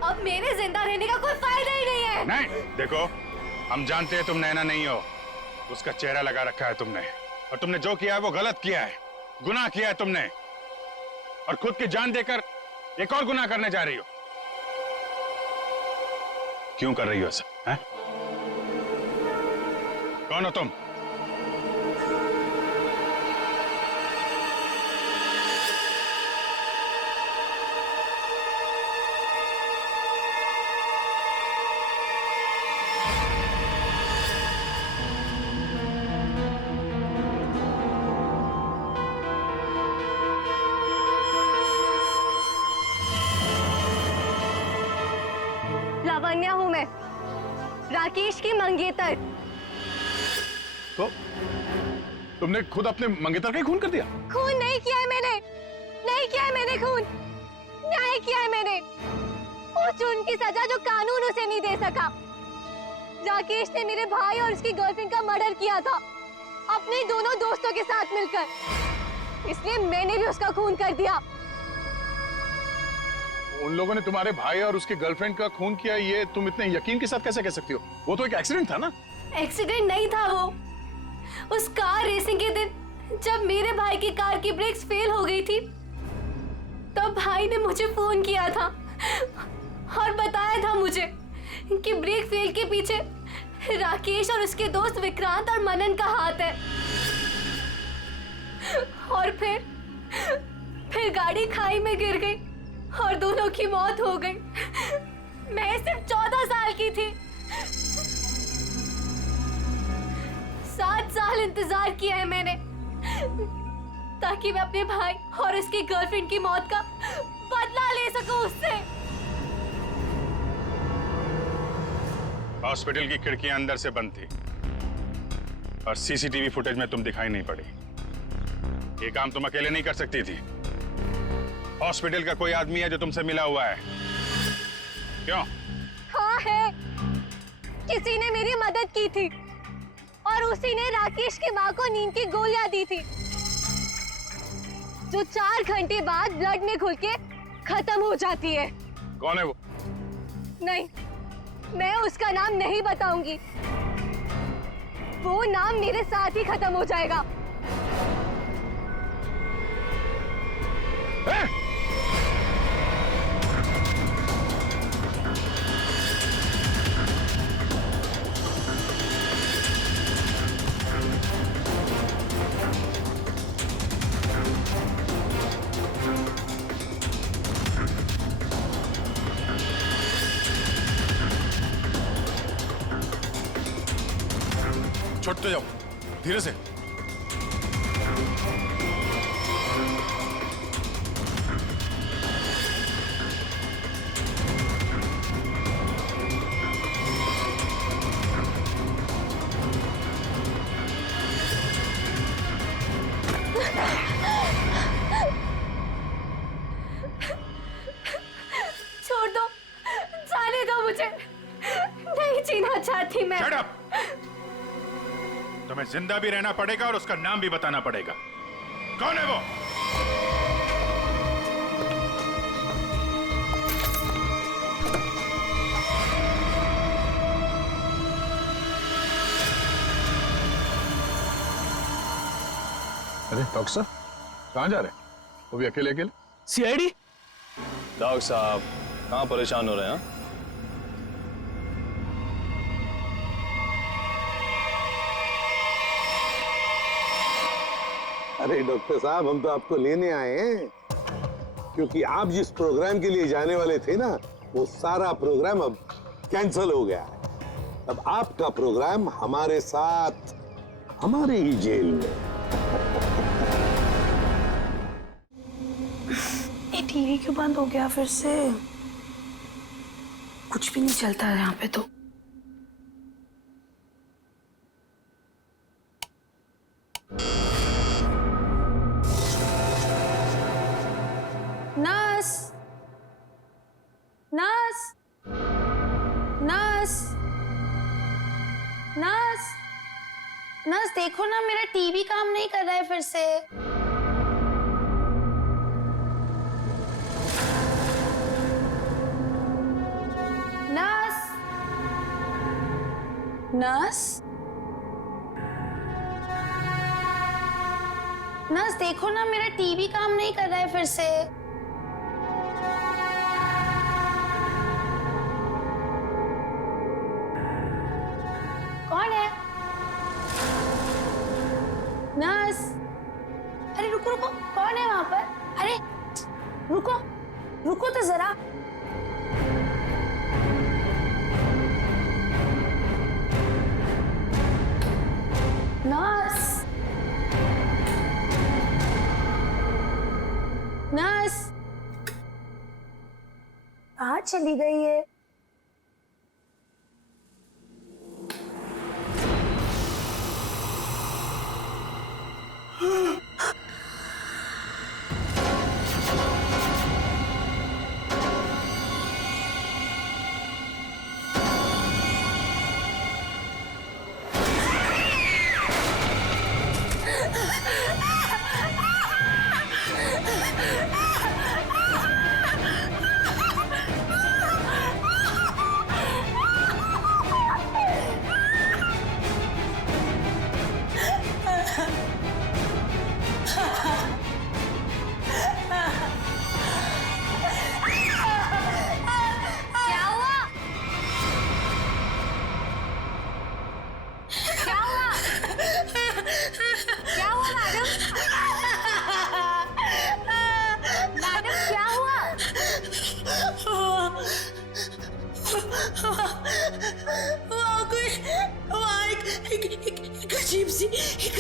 अब मेरे जिंदा रहने का कोई फायदा ही नहीं है। नहीं, देखो हम जानते हैं तुम नैना नहीं हो। उसका चेहरा लगा रखा है तुमने, और तुमने जो किया है वो गलत किया है, गुनाह किया है तुमने, और खुद की जान देकर एक और गुनाह करने जा रही हो। क्यों कर रही हो ऐसा? हैं? कौन हो तुम? लावण्या हूँ मैं, राकेश की मंगेतर। तो तुमने खुद अपने मंगेतर का ही खून कर दिया? खून नहीं किया है मैंने, नहीं किया है मैंने खून, न्याय किया है मैंने। उस जुर्म की सजा जो कानून उसे नहीं दे सका। राकेश ने मेरे भाई और उसकी गर्लफ्रेंड का मर्डर किया था, अपने दोनों दोस्तों के साथ मिलकर, इसलिए मैंने भी उसका खून कर दिया। उन लोगों ने तुम्हारे भाई और उसकी गर्लफ्रेंड का खून किया, ये तुम इतने यकीन के साथ कैसे कह सकती हो? वो तो एक एक्सीडेंट था ना? एक्सीडेंट नहीं था वो। उस कार रेसिंग के दिन जब मेरे भाई की कार की ब्रेक्स फेल हो गई थी, तब भाई ने मुझे फोन किया था और बताया था मुझे कि ब्रेक फेल के पीछे राकेश और उसके दोस्त विक्रांत और मनन का हाथ है। और फिर गाड़ी खाई में गिर गई और दोनों की मौत हो गई। मैं सिर्फ 14 साल की थी। 7 साल इंतजार किया है मैंने, ताकि मैं अपने भाई और उसकी गर्लफ्रेंड की मौत का बदला ले सकूं उससे। हॉस्पिटल की खिड़कियां अंदर से बंद थी और सीसीटीवी फुटेज में तुम दिखाई नहीं पड़ी। ये काम तुम अकेले नहीं कर सकती थी। हॉस्पिटल का कोई आदमी है जो तुमसे मिला हुआ है? क्यों? हाँ है, किसी ने मेरी मदद की थी और उसी ने राकेश की माँ को नींद की गोलियां दी थी, जो 4 घंटे बाद ब्लड में घुल के खत्म हो जाती है। कौन है वो? नहीं, मैं उसका नाम नहीं बताऊंगी। वो नाम मेरे साथ ही खत्म हो जाएगा। छोड़ते जाओ, धीरे से। छोड़ दो, जाने दो मुझे, नहीं जीना चाहती मैं। Shut up! तुम्हें जिंदा भी रहना पड़ेगा और उसका नाम भी बताना पड़ेगा। कौन है वो? अरे डॉक्टर साहब, कहाँ जा रहे हैं? वो भी अकेले अकेले? सीआईडी? डॉक्टर साहब कहाँ परेशान हो रहे हैं? अरे डॉक्टर साहब, हम तो आपको लेने आए हैं, क्योंकि आप जिस प्रोग्राम के लिए जाने वाले थे ना, वो सारा प्रोग्राम अब कैंसिल हो गया है। अब आपका प्रोग्राम हमारे साथ, हमारे ही जेल में। ये टीवी क्यों बंद हो गया फिर से? कुछ भी नहीं चलता है यहाँ पे तो। Nurse, nurse, nurse, nurse, nurse देखो ना, मेरा टीवी काम नहीं कर रहा है फिर से। नर्स, नर्स, नर्स देखो ना, मेरा टीवी काम नहीं कर रहा है फिर से। कौन है? नर्स, अरे रुको रुको, कौन है वहां पर? अरे रुको, रुको तो जरा। नर्स, नर्स कहाँ चली गई है?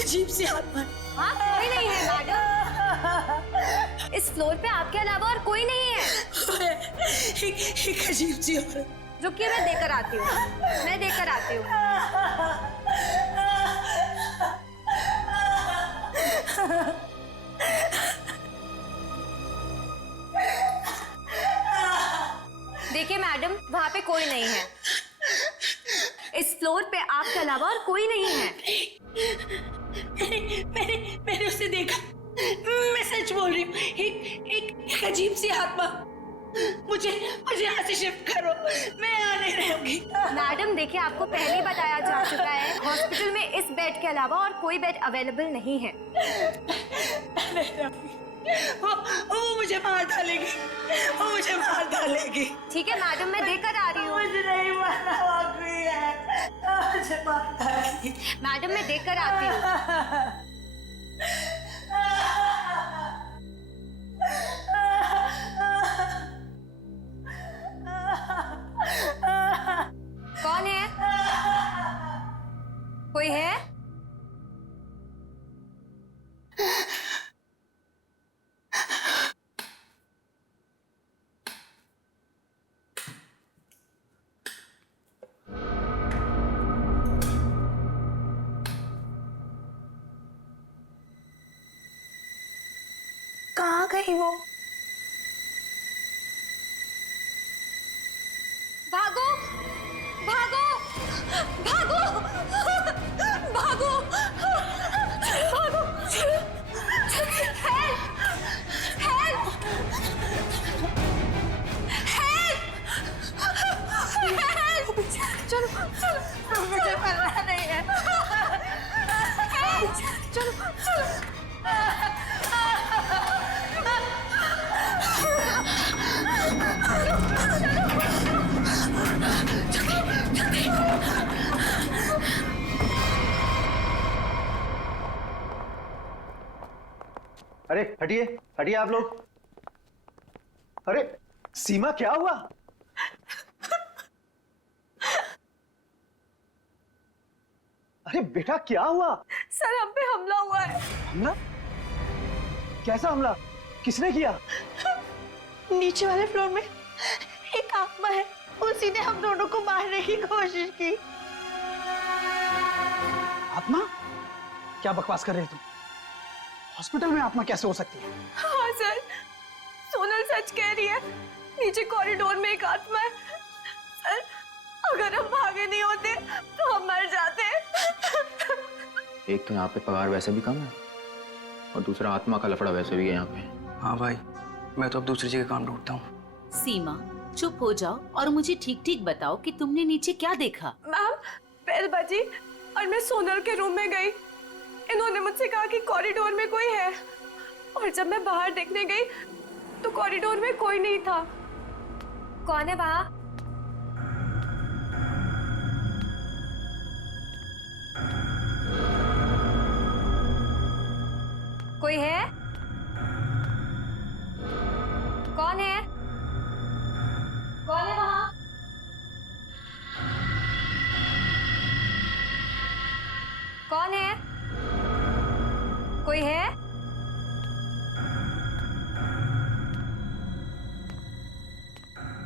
अजीब सी आत्मा। हाँ, कोई नहीं है मैडम। इस फ्लोर पे आपके अलावा और कोई नहीं है। एक अजीब सी औरत। रुकिए, मैं देकर आती हूँ। मैं देकर आती हूँ। देखिए मैडम, वहाँ पे कोई नहीं है। इस फ्लोर पे आपके अलावा और कोई नहीं है। मैंने उसे देखा। मैं सच बोल रही हूँ। एक अजीब सी आत्मा। मुझे यहाँ से शिफ्ट करो, मैं यहाँ नहीं रहूंगी। मैडम देखिए, आपको पहले बताया जा चुका है, हॉस्पिटल में इस बेड के अलावा और कोई बेड अवेलेबल नहीं है। वो मुझे मार डालेगी। वो मुझे मार डालेगी। ठीक है मैडम, मैं देकर आ रही हूँ। मुझे नहीं मारना वाकई है। मुझे मार डालेगी। मैडम मैं देकर आती हूँ। कौन है? कोई है? कहाँ गई वो? भागो भागो भागो भागो भागो। Help help help. चलो चलो, मुझे मरना नहीं है। चलो चलो। अरे हटिए हटिए आप लोग। अरे सीमा क्या हुआ? अरे बेटा क्या हुआ? सर हम पे हमला हुआ है। हमला? कैसा हमला? किसने किया? नीचे वाले फ्लोर में एक आत्मा है, उसी ने हम दोनों को मारने की कोशिश की। आत्मा? क्या बकवास कर रहे तुम? हॉस्पिटल में आत्मा कैसे हो सकती है? हाँ सर, सोनल सच कह रही है। नीचे कॉरिडोर में एक आत्मा है। सर अगर हम भागे नहीं होते तो हम मर जाते। एक तो यहाँ पे पगार वैसे भी कम है और दूसरा आत्मा का लफड़ा वैसे भी है यहाँ पे। हाँ भाई, मैं तो अब दूसरी जगह काम ढूंढता हूँ। सीमा चुप हो जाओ और मुझे ठीक ठीक बताओ कि तुमने नीचे क्या देखा। मैम बेल बजी और मैं सोनल के रूम में गई। इन्होंने मुझसे कहा कि कॉरिडोर में कोई है, और जब मैं बाहर देखने गई तो कॉरिडोर में कोई नहीं था। कौन है वहाँ? कोई है? कौन है? कौन है वहाँ? कौन है? कोई है?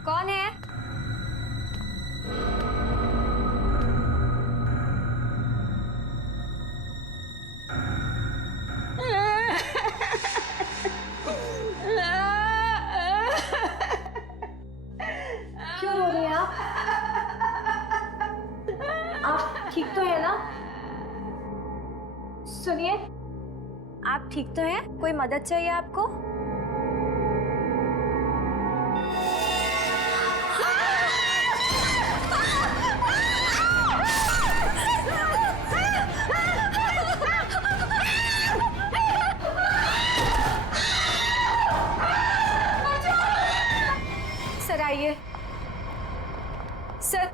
कौन है? क्यों रो रहे हैं आप? आप ठीक तो है ना? सुनिए, आप ठीक तो हैं? कोई मदद चाहिए आपको? सर आइए। सर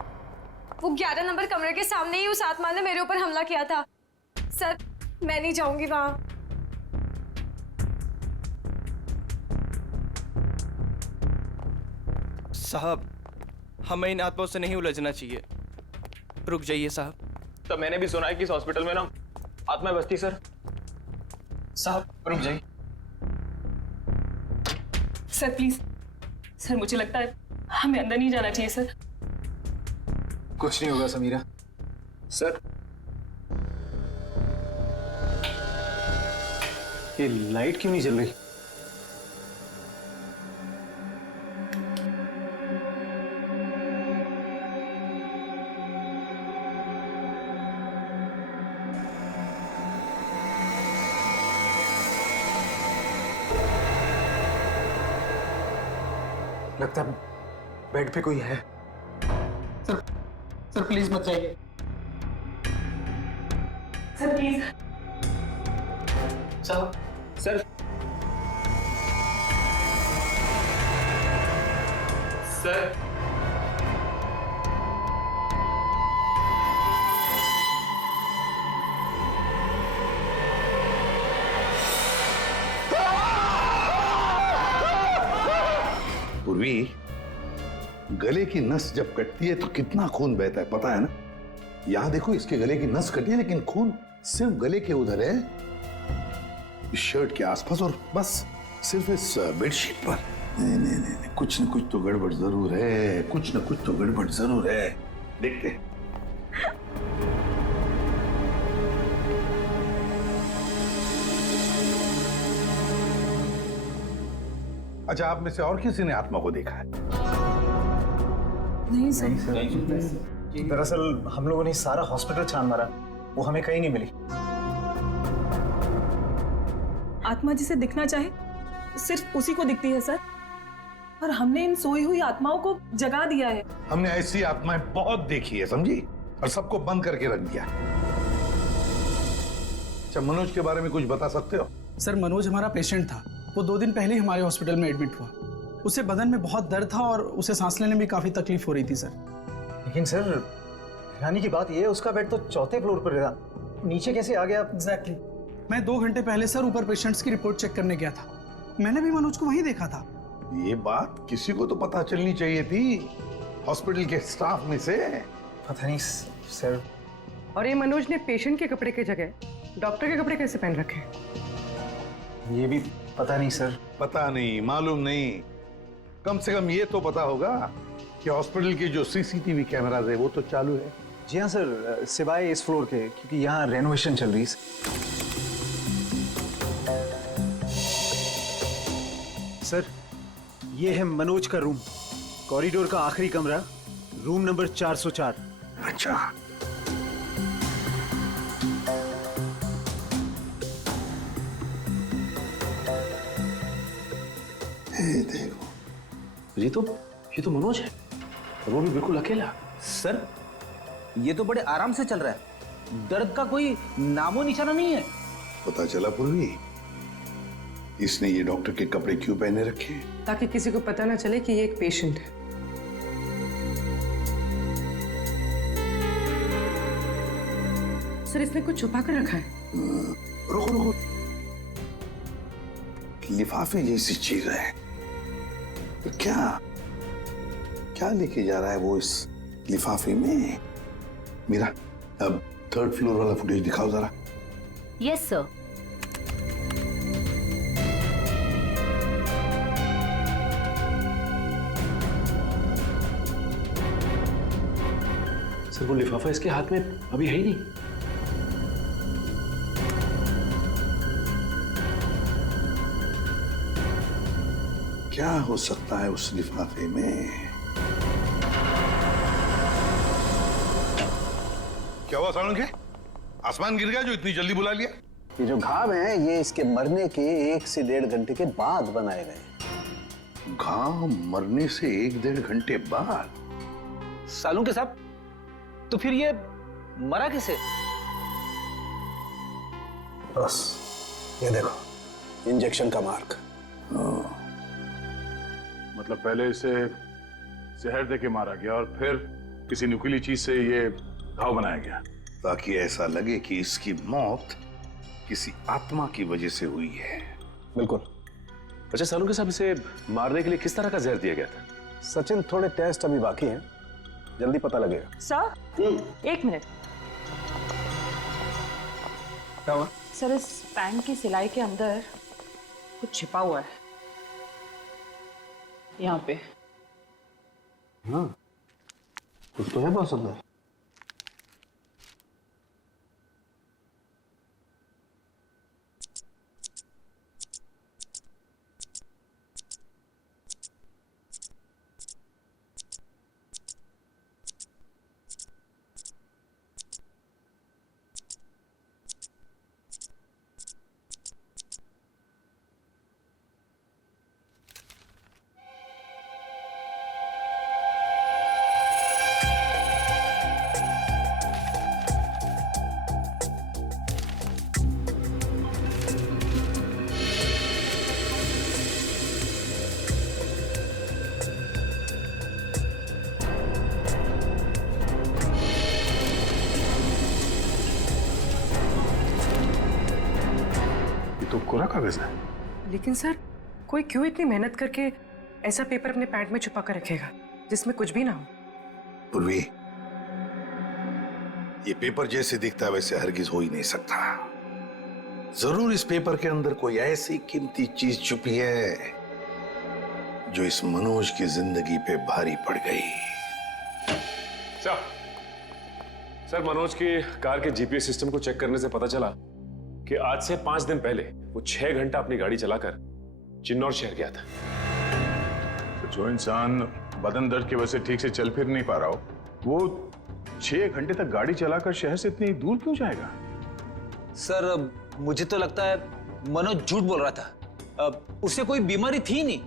वो 11 नंबर कमरे के सामने ही उस आत्मा ने मेरे ऊपर हमला किया था। सर मैं नहीं जाऊंगी वहां। साहब, हमें इन आत्माओं से नहीं उलझना चाहिए। रुक जाइए साहब। तो मैंने भी सुना है कि इस हॉस्पिटल में ना आत्मा बसती सर। साहब रुक जाइए। सर प्लीज, सर मुझे लगता है हमें अंदर नहीं जाना चाहिए सर। कुछ नहीं होगा समीरा। सर ये लाइट क्यों नहीं जल रही? लगता है बेड पे कोई है। सर प्लीज मत जाइए। Sir please. साहब सर। सर पूर्वी, गले की नस जब कटती है तो कितना खून बहता है पता है ना? यहां देखो, इसके गले की नस कटी है लेकिन खून सिर्फ गले के उधर है, इस शर्ट के आसपास, और बस सिर्फ इस बेडशीट पर। नहीं नहीं नहीं नहीं, कुछ न कुछ तो गड़बड़ जरूर है, कुछ न कुछ तो गड़बड़ जरूर है। देखते हैं। अच्छा, आप में से और किसी ने आत्मा को देखा है? नहीं सर। दरअसल हम लोगों ने सारा हॉस्पिटल छान मारा, वो हमें कहीं नहीं मिली। आत्मा जिसे दिखना चाहे सिर्फ उसी को दिखती है सर, और हमने इन सोई हुई आत्माओं को जगा दिया है। हमने ऐसी आत्माएं बहुत देखी है समझी, और सबको बंद करके रख दिया। अच्छा, मनोज के बारे में कुछ बता सकते हो? सर मनोज हमारा पेशेंट था। वो 2 दिन पहले ही हमारे हॉस्पिटल में एडमिट हुआ। उसे बदन में बहुत दर्द था और उसे सांस लेने में काफी तकलीफ हो रही थी सर। लेकिन सर हैरानी की बात यह है, उसका बेड तो 4थे फ्लोर पर था, नीचे कैसे आ गया? एग्जैक्टली। मैं 2 घंटे पहले सर ऊपर पेशेंट्स की रिपोर्ट चेक करने गया था। मैंने भी मनोज को वहीं देखा था। ये बात किसी को तो पता चलनी चाहिए थी, हॉस्पिटल के स्टाफ में से। पता नहीं सर। और ये मनोज ने पेशेंट के कपड़े की जगह डॉक्टर के कपड़े कैसे पहन रखे? ये भी पता नहीं सर। पता नहीं, मालूम नहीं, कम से कम ये तो पता होगा कि हॉस्पिटल के जो सीसीटीवी कैमरास है वो तो चालू है। जी हाँ सर, सिवाय इस फ्लोर के, क्योंकि यहाँ रेनोवेशन चल रही है। सर ये है मनोज का रूम, कॉरिडोर का आखिरी कमरा, रूम नंबर 404। अच्छा, देखो ये तो मनोज है, और वो भी बिल्कुल अकेला। सर ये तो बड़े आराम से चल रहा है, दर्द का कोई नामो निशाना नहीं है। पता चला पूर्वी, इसने ये डॉक्टर के कपड़े क्यों पहने रखे? ताकि किसी को पता ना चले कि ये एक पेशेंट है। सर इसने कुछ छुपा कर रखा है। रुको, लिफाफे जैसी चीज है, तो क्या लेके जा रहा है वो इस लिफाफे में? मीरा, अब 3rd फ्लोर वाला फुटेज दिखाओ जरा। Yes sir. सर वो लिफाफा इसके हाथ में अभी है ही नहीं। क्या हो सकता है उस लिफाफे में? क्या हुआ सालुंखे? आसमान गिर गया जो इतनी जल्दी बुला लिया? ये जो घाव है ये इसके मरने के 1 से 1.5 घंटे के बाद बनाए गए। घाव मरने से 1-1.5 घंटे बाद? सालुंखे साहब, तो फिर ये मरा कैसे? बस ये देखो, इंजेक्शन का मार्क। मतलब पहले इसे जहर देके मारा गया और फिर किसी नुकीली चीज से ये घाव बनाया गया, ताकि ऐसा लगे कि इसकी मौत किसी आत्मा की वजह से हुई है। बिल्कुल। अच्छा सालुंखे साहब, इसे मारने के लिए किस तरह का जहर दिया गया था? सचिन, थोड़े टेस्ट अभी बाकी हैं, जल्दी पता लगेगा। Sir 1 minute. क्या हुआ? सर इस पैंट की सिलाई के अंदर कुछ छिपा हुआ है, यहाँ पे। हाँ, कुछ तो है बॉस अंदर। तो कोरा कागज है। लेकिन सर कोई क्यों इतनी मेहनत करके ऐसा पेपर अपने पैंट में छुपा कर रखेगा जिसमें कुछ भी ना हो? पूर्वी, ये पेपर जैसे दिखता है वैसे हरगिज हो ही नहीं सकता। जरूर इस पेपर के अंदर कोई ऐसी कीमती चीज छुपी है जो इस मनोज की जिंदगी पे भारी पड़ गई। सर मनोज की कार के जीपीएस सिस्टम को चेक करने से पता चला कि आज से 5 दिन पहले वो 6 घंटा अपनी गाड़ी चलाकर चिन्नौर शहर गया था। तो जो इंसान बदन दर्द की वजह से ठीक से चल फिर नहीं पा रहा हो, वो 6 घंटे तक गाड़ी चलाकर शहर से इतनी दूर क्यों जाएगा? सर मुझे तो लगता है मनोज झूठ बोल रहा था, उसे कोई बीमारी थी नहीं।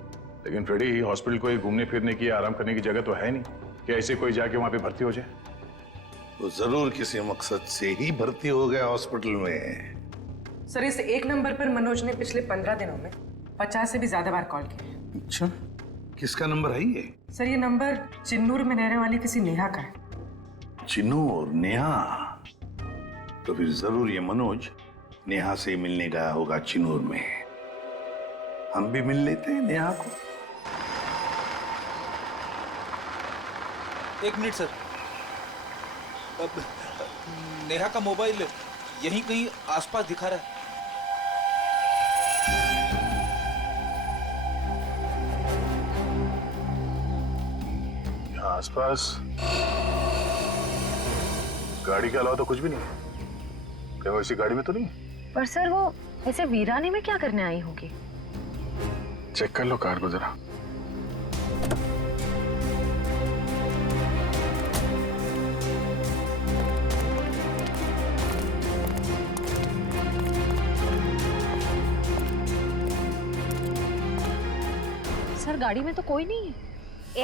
लेकिन फ्रेडी, हॉस्पिटल कोई घूमने फिरने की आराम करने की जगह तो है नहीं कि ऐसे कोई जाके वहां पे भर्ती हो जाए। तो जरूर किसी मकसद से ही भर्ती हो गया हॉस्पिटल में। सर इस 1 नंबर पर मनोज ने पिछले 15 दिनों में 50 से भी ज्यादा बार कॉल किया। अच्छा, किसका नंबर है ये? सर ये नंबर चिन्नूर में रहने वाली किसी नेहा का है। चिन्नूर, नेहा? तो फिर जरूर ये मनोज नेहा से मिलने गया होगा चिनूर में। हम भी मिल लेते हैं नेहा को। एक मिनट सर, अब नेहा का मोबाइल यहीं कहीं आसपास दिखा रहा है। यहाँ आसपास गाड़ी के अलावा तो कुछ भी नहीं है। क्या वो इसी गाड़ी में तो नहीं है? पर सर वो ऐसे वीरानी में क्या करने आई होगी? चेक कर लो कार को जरा। सर गाड़ी में तो कोई नहीं है।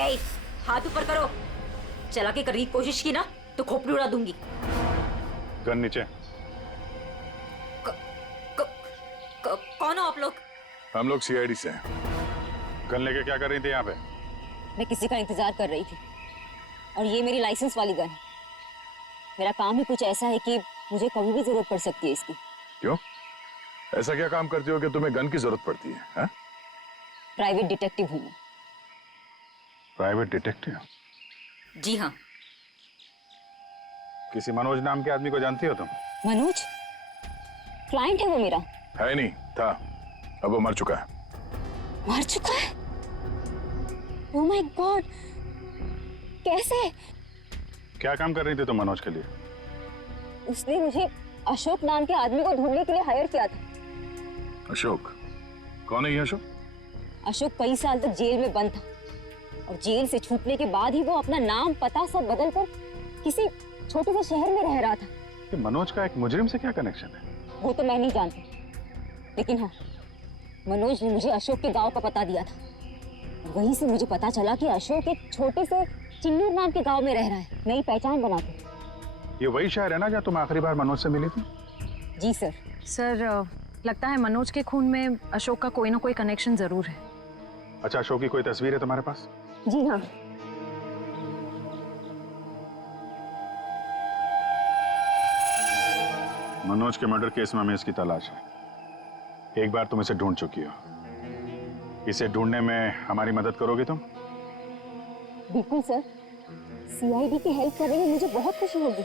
ए, हाथ ऊपर करो। चालाकी करने की कोशिश की ना तो खोपड़ी उड़ा दूंगी। गन नीचे। कौन हो आप लोग? हम लोग सीआईडी से हैं। गन लेके क्या कर रही थी यहाँ पे? मैं किसी का इंतजार कर रही थी और ये मेरी लाइसेंस वाली गन है। मेरा काम ही कुछ ऐसा है कि मुझे कभी भी जरूरत पड़ सकती है इसकी। क्यों? ऐसा क्या काम करती हो कि तुम्हें गन की जरूरत पड़ती है? हा? प्राइवेट डिटेक्टिव हूँ मैं। Private detective? जी हाँ। किसी मनोज नाम के आदमी को जानती हो तुम? मनोज? क्लाइंट है वो मेरा। है नहीं, था। अब वो मर चुका है। मर चुका है? ओह माय गॉड, कैसे? क्या काम कर रही थी तुम मनोज के लिए? उसने मुझे अशोक नाम के आदमी को ढूंढने के लिए हायर किया था। अशोक? कौन है ये अशोक? अशोक कई साल तक जेल में बंद था और जेल से छूटने के बाद ही वो अपना नाम पता सब बदल कर किसी छोटे से शहर में रह रहा था। कि मनोज का एक मुजरिम से क्या कनेक्शन है? वो तो मैं नहीं जानती, लेकिन हाँ, मनोज ने मुझे अशोक के गांव का पता दिया था। वहीं से मुझे पता चला कि अशोक एक छोटे से चिन्नूर नाम के गांव में रह रहा है, नई पहचान बना के। ये वही शहर है ना जहाँ तुम आखिरी बार मनोज से मिली थी? जी सर। सर लगता है मनोज के खून में अशोक का कोई ना कोई कनेक्शन जरूर है। अच्छा, अशोक की कोई तस्वीर है तुम्हारे पास? जी हाँ। मनोज के मर्डर केस में हमें इसकी तलाश है। एक बार तुम इसे ढूंढ चुकी हो, इसे ढूंढने में हमारी मदद करोगे तुम? बिल्कुल सर, सीआईडी की हेल्प करने में मुझे बहुत खुशी होगी।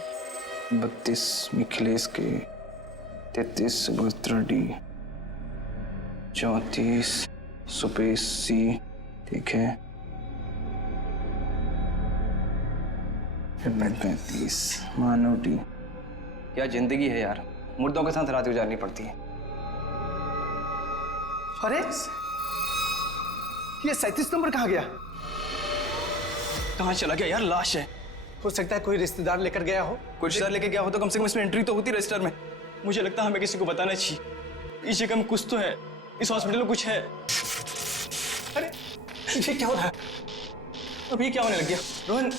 32 मिखिलेश के, 33 सुभद्रा डी, 34 सुपेश सी, ठीक है, 35 मानव डी। क्या जिंदगी है यार, मुर्दों के साथ रात गुजारनी पड़ती है। अरे ये 37 नंबर कहाँ गया? कहाँ चला गया यार? लाश है। हो सकता है कोई रिश्तेदार लेकर गया हो। कोई रिश्तेदार लेके गया हो तो कम से कम इसमें एंट्री तो होती रजिस्टर में। मुझे लगता है हमें किसी को बताना चाहिए। इस जगह में कुछ तो है, इस हॉस्पिटल में कुछ है। अरे ये क्या हो रहा है? अब ये क्या होने लग गया? रोहन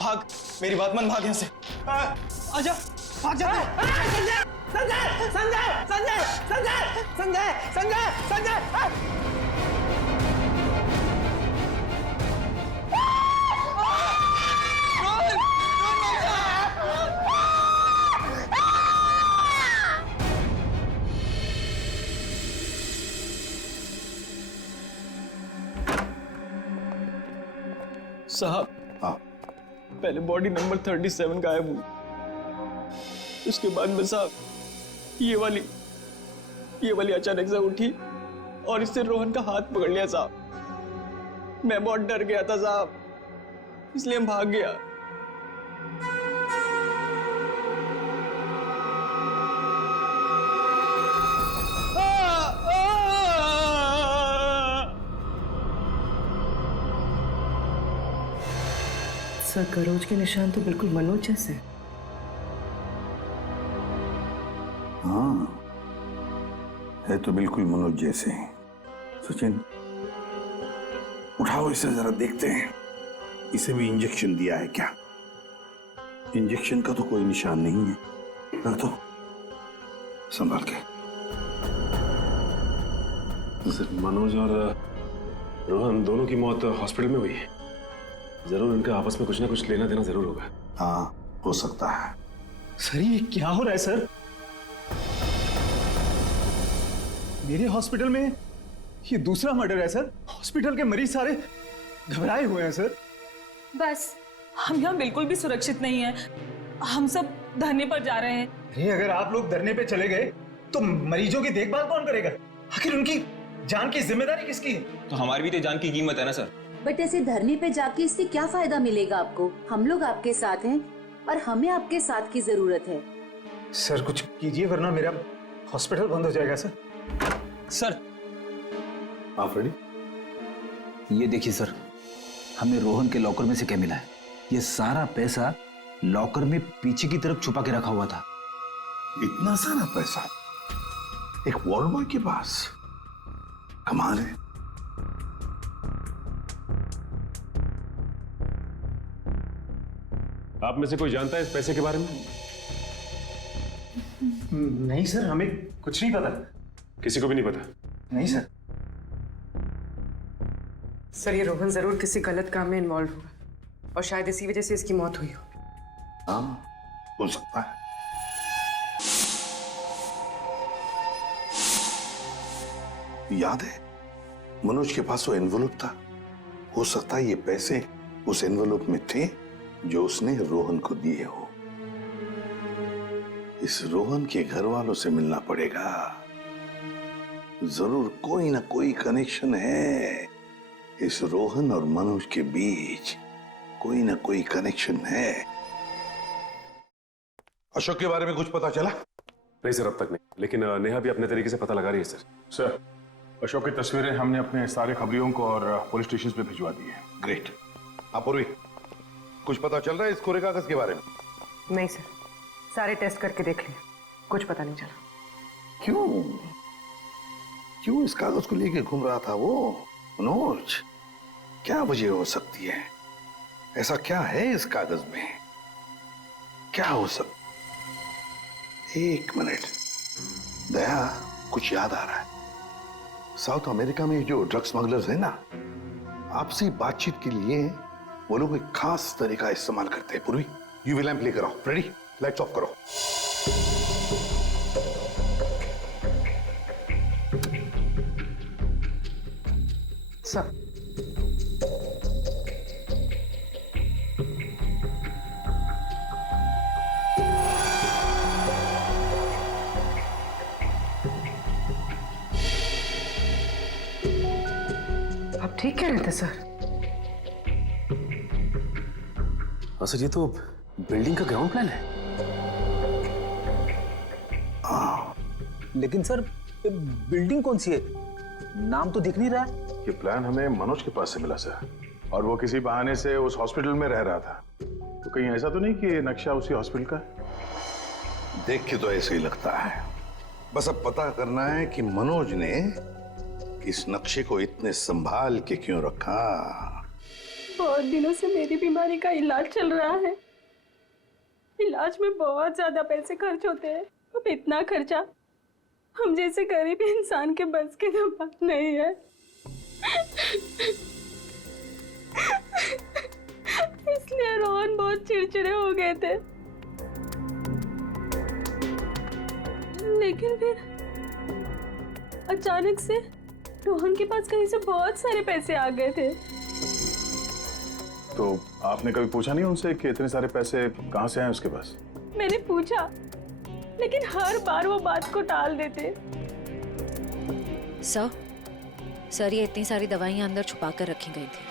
भाग, मेरी बात मान, भाग यहाँ से। आजा, भाग जा। संजय संजय संजय संजय संजय संजय संजय संजय। साहब, पहले बॉडी नंबर 37 गायब हुई, उसके बाद में साहब ये वाली अचानक से उठी और इससे रोहन का हाथ पकड़ लिया साहब। मैं बहुत डर गया था साहब, इसलिए हम भाग गया। सर करोज के निशान तो बिल्कुल मनोज जैसे। हाँ, है तो बिल्कुल मनोज जैसे। सचिन, उठाओ इसे जरा देखते हैं, इसे भी इंजेक्शन दिया है क्या? इंजेक्शन का तो कोई निशान नहीं है। रख दो, संभाल के। सर, मनोज और रोहन दोनों की मौत हॉस्पिटल में हुई है। जरूर इनका आपस में कुछ ना कुछ लेना देना जरूर होगा। हाँ, हो सकता है। सर ये क्या हो रहा है सर? मेरे हॉस्पिटल में ये दूसरा मर्डर है सर। हॉस्पिटल के मरीज सारे घबराए हुए हैं सर। बस हम यहाँ बिल्कुल भी सुरक्षित नहीं है। हम सब धरने पर जा रहे हैं। अरे अगर आप लोग धरने पे चले गए तो मरीजों की देखभाल कौन करेगा? आखिर उनकी जान की जिम्मेदारी किसकी है? तो हमारी भी तो जान की कीमत है ना सर। बट ऐसे धरने पे जाके इससे क्या फायदा मिलेगा आपको? हम लोग आपके साथ हैं और हमें आपके साथ की जरूरत है। सर कुछ कीजिए वरना मेरा हॉस्पिटल बंद हो जाएगा सर। सर आप रेडी? ये देखिए सर, हमें रोहन के लॉकर में से क्या मिला है। ये सारा पैसा लॉकर में पीछे की तरफ छुपा के रखा हुआ था। इतना सारा पैसा एक वॉर्ड बॉय के पास? कमाल है। आप में से कोई जानता है इस पैसे के बारे में? नहीं सर, हमें कुछ नहीं पता। किसी को भी नहीं पता? नहीं सर। सर ये रोहन जरूर किसी गलत काम में इन्वॉल्व होगा और शायद इसी वजह से इसकी मौत हुई हो। हाँ, हो सकता है। याद है मनोज के पास वो एनवेलप था। हो सकता है ये पैसे उस एनवेलप में थे जो उसने रोहन को दिए हो। इस रोहन के घर वालों से मिलना पड़ेगा। जरूर कोई ना कोई कनेक्शन है इस रोहन और मनोज के बीच। कोई ना कोई कनेक्शन है। अशोक के बारे में कुछ पता चला? नहीं सर, अब तक नहीं, लेकिन नेहा भी अपने तरीके से पता लगा रही है सर। सर अशोक की तस्वीरें हमने अपने सारे खबरियों को और पुलिस स्टेशन पे भिजवा दी है। ग्रेट। अपूर्वी, कुछ पता चल रहा है इस कोरे कागज के बारे में? नहीं सर, सारे टेस्ट करके देख लिए, कुछ पता नहीं चला। क्यों क्यों इस कागज को लेके घूम रहा था वो मनोज? क्या वजह हो सकती है? ऐसा क्या है इस कागज में? क्या हो सकता? एक मिनट दया, कुछ याद आ रहा है। साउथ अमेरिका में जो ड्रग स्मगलर्स है ना, आपसी बातचीत के लिए वो लोग एक खास तरीका इस्तेमाल करते हैं। पूर्वी, यूवी लैंप लेकर आओ। रेडी? लाइट्स ऑफ करो। सर आप ठीक कह रहे थे सर। सर ये तो बिल्डिंग का ग्राउंड प्लान है। लेकिन सर बिल्डिंग कौन सी है? नाम तो दिख नहीं रहा है। ये प्लान हमें मनोज के पास से मिला सर, और वो किसी बहाने से उस हॉस्पिटल में रह रहा था। तो कहीं ऐसा तो नहीं कि ये नक्शा उसी हॉस्पिटल का है? देख के तो ऐसे ही लगता है। बस अब पता करना है कि मनोज ने इस नक्शे को इतने संभाल के क्यों रखा। बहुत दिनों से मेरी बीमारी का इलाज चल रहा है। इलाज में बहुत ज्यादा पैसे खर्च होते हैं। अब इतना खर्चा हम जैसे गरीब इंसान के बस की तो बात नहीं है। इसलिए रोहन बहुत चिड़चिड़े हो गए थे। लेकिन फिर अचानक से रोहन के पास कहीं से बहुत सारे पैसे आ गए थे। तो आपने कभी पूछा नहीं उनसे कि इतने सारे पैसे कहां से आए उसके पास? मैंने पूछा, लेकिन हर बार वो बात को टाल देते। सर ये इतनी सारी दवाइयां अंदर छुपा कर रखी गई थी।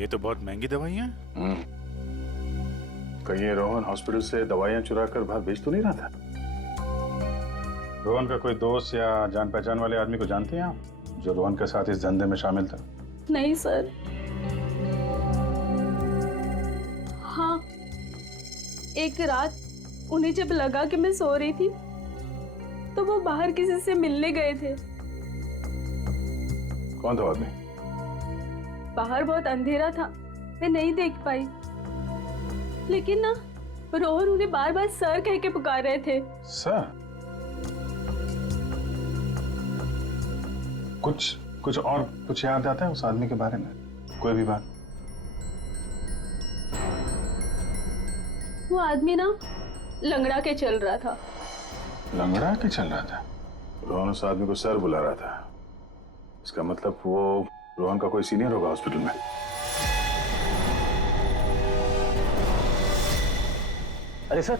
ये तो बहुत महंगी दवाइयां हैं। कहीं ये रोहन हॉस्पिटल से दवाइयां चुरा कर बाहर बेच तो नहीं रहा था? रोहन का कोई दोस्त या जान पहचान वाले आदमी को जानते हैं आप, जो रोहन के साथ इस धंधे में शामिल था? नहीं सर। हाँ, एक रात उन्हें जब लगा कि मैं सो रही थी तो वो बाहर किसी से मिलने गए थे। कौन था आदमी? बाहर बहुत अंधेरा था, मैं नहीं देख पाई। लेकिन ना रोहन उन्हें बार बार सर कह के पुकार रहे थे। सर? कुछ और कुछ याद आता है उस आदमी के बारे में? कोई भी बात? वो आदमी ना लंगड़ा के चल रहा था। लंगड़ा के चल रहा था? रोहन उस आदमी को सर बुला रहा था। इसका मतलब वो रोहन का कोई सीनियर होगा हॉस्पिटल में। अरे सर,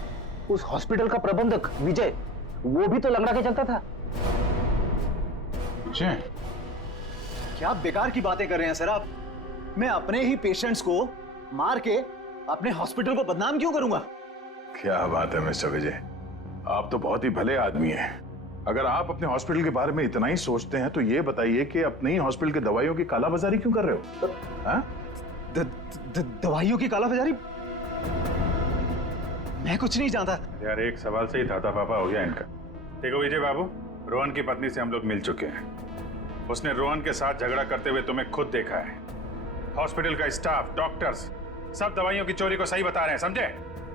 उस हॉस्पिटल का प्रबंधक विजय, वो भी तो लंगड़ा के चलता था। विजय? क्या बेकार की बातें कर रहे हैं सर आप? मैं अपने ही पेशेंट्स को मार के अपने हॉस्पिटल को बदनाम क्यों करूंगा? क्या बात है मिस्टर विजय, आप तो बहुत ही भले आदमी हैं। अगर आप अपने हॉस्पिटल के बारे में इतना ही सोचते हैं तो ये बताइए कि अपने ही हॉस्पिटल के दवाइयों की कालाबाजारी क्यों कर रहे हो? हाँ? दवाइयों की कालाबाजारी? मैं कुछ नहीं जानता यार। एक सवाल से ही धाता पापा हो गया इनका। देखो विजय बाबू, रोहन की पत्नी से हम लोग मिल चुके हैं। उसने रोहन के साथ झगड़ा करते हुए तुम्हें खुद देखा है। हॉस्पिटल का स्टाफ, डॉक्टर्स सब दवाइयों की चोरी को सही बता रहे हैं, समझे?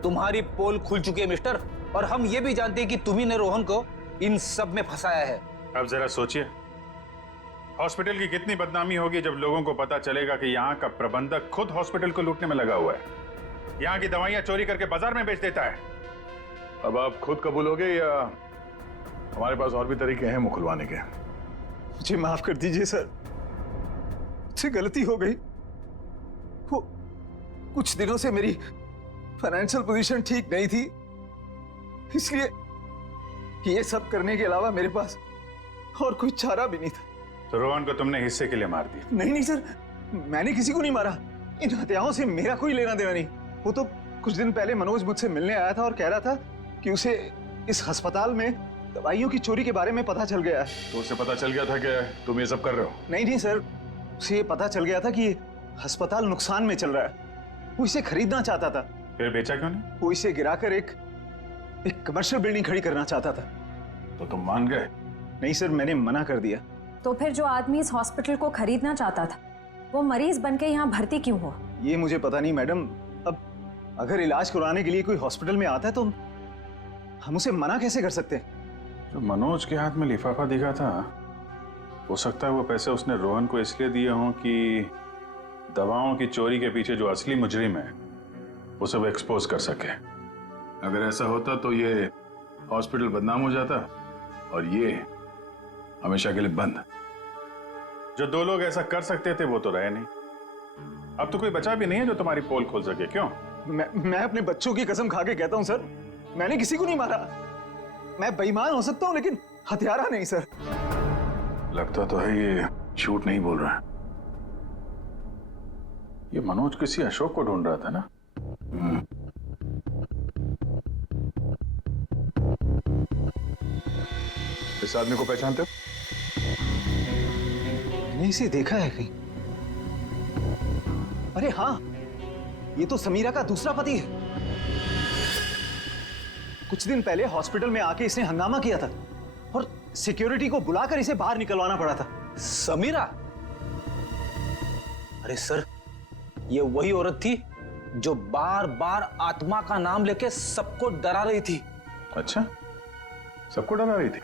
तुम्हारी पोल खुल चुकी है मिस्टर, और हम ये भी जानते हैं कि तुम्ही ने रोहन को इन सब में फंसाया है। अब जरा सोचिए, हॉस्पिटल की कितनी बदनामी होगी जब लोगों को पता चलेगा कि यहाँ का प्रबंधक खुद हॉस्पिटल को लूटने में लगा हुआ है, यहाँ की दवाइयाँ चोरी करके बाजार में बेच देता है। अब आप खुद कबूलोगे या हमारे पास और भी तरीके हैं मुंह खुलवाने के? मुझे माफ कर दीजिए सर, मुझसे गलती हो गई। वो कुछ दिनों से मेरी फाइनेंशियल पोजीशन ठीक नहीं थी, इसलिए ये सब करने के अलावा मेरे पास और कोई चारा भी नहीं था। तो रोहन को तुमने हिस्से के लिए मार दिया? नहीं नहीं सर, मैंने किसी को नहीं मारा। इन हत्याओं से मेरा कोई लेना देना नहीं। वो तो कुछ दिन पहले मनोज मुझसे मिलने आया था और कह रहा था कि उसे इस अस्पताल में दवाइयों की चोरी के बारे में पता चल गया है। तो उसे पता चल गया था कि तुम ये सब कर रहे हो? नहीं नहीं सर, उसे ये पता चल गया था कि अस्पताल नुकसान में चल रहा है। वो इसे खरीदना चाहता था। फिर बेचा क्यों नहीं? वो इसे गिराकर एक कमर्शियल बिल्डिंग खड़ी करना चाहता था। तो तुम मान गए? नहीं सर, मैंने मना कर दिया। तो फिर जो आदमी इस हॉस्पिटल को खरीदना चाहता था, वो मरीज बनके यहाँ भर्ती क्यों हुआ? ये मुझे पता नहीं मैडम। अब अगर इलाज कराने के लिए कोई हॉस्पिटल में आता है तो हम उसे मना कैसे कर सकते हैं? जो मनोज के हाथ में लिफाफा दिखा था, हो सकता है वो पैसे उसने रोहन को इसलिए दिए हों कि दवाओं की चोरी के पीछे जो असली मुजरिम है उसे वो एक्सपोज कर सके। अगर ऐसा होता तो ये हॉस्पिटल बदनाम हो जाता और ये हमेशा के लिए बंद। जो दो लोग ऐसा कर सकते थे वो तो रहे नहीं। अब तो कोई बचा भी नहीं है जो तुम्हारी पोल खोल सके। क्यों? मैं अपने बच्चों की कसम खा के कहता हूं सर, मैंने किसी को नहीं मारा। मैं बेईमान हो सकता हूं लेकिन हत्यारा नहीं सर। लगता तो है ये झूठ नहीं बोल रहा है। ये मनोज किसी अशोक को ढूंढ रहा था ना? इस आदमी को पहचानते हो? मैंने इसे देखा है कहीं। अरे हाँ, ये तो समीरा का दूसरा पति है। कुछ दिन पहले हॉस्पिटल में आके इसने हंगामा किया था और सिक्योरिटी को बुलाकर इसे बाहर निकलवाना पड़ा था। समीरा? अरे सर, ये वही औरत थी जो बार बार आत्मा का नाम लेके सबको डरा रही थी। अच्छा, सबको डरा रही थी?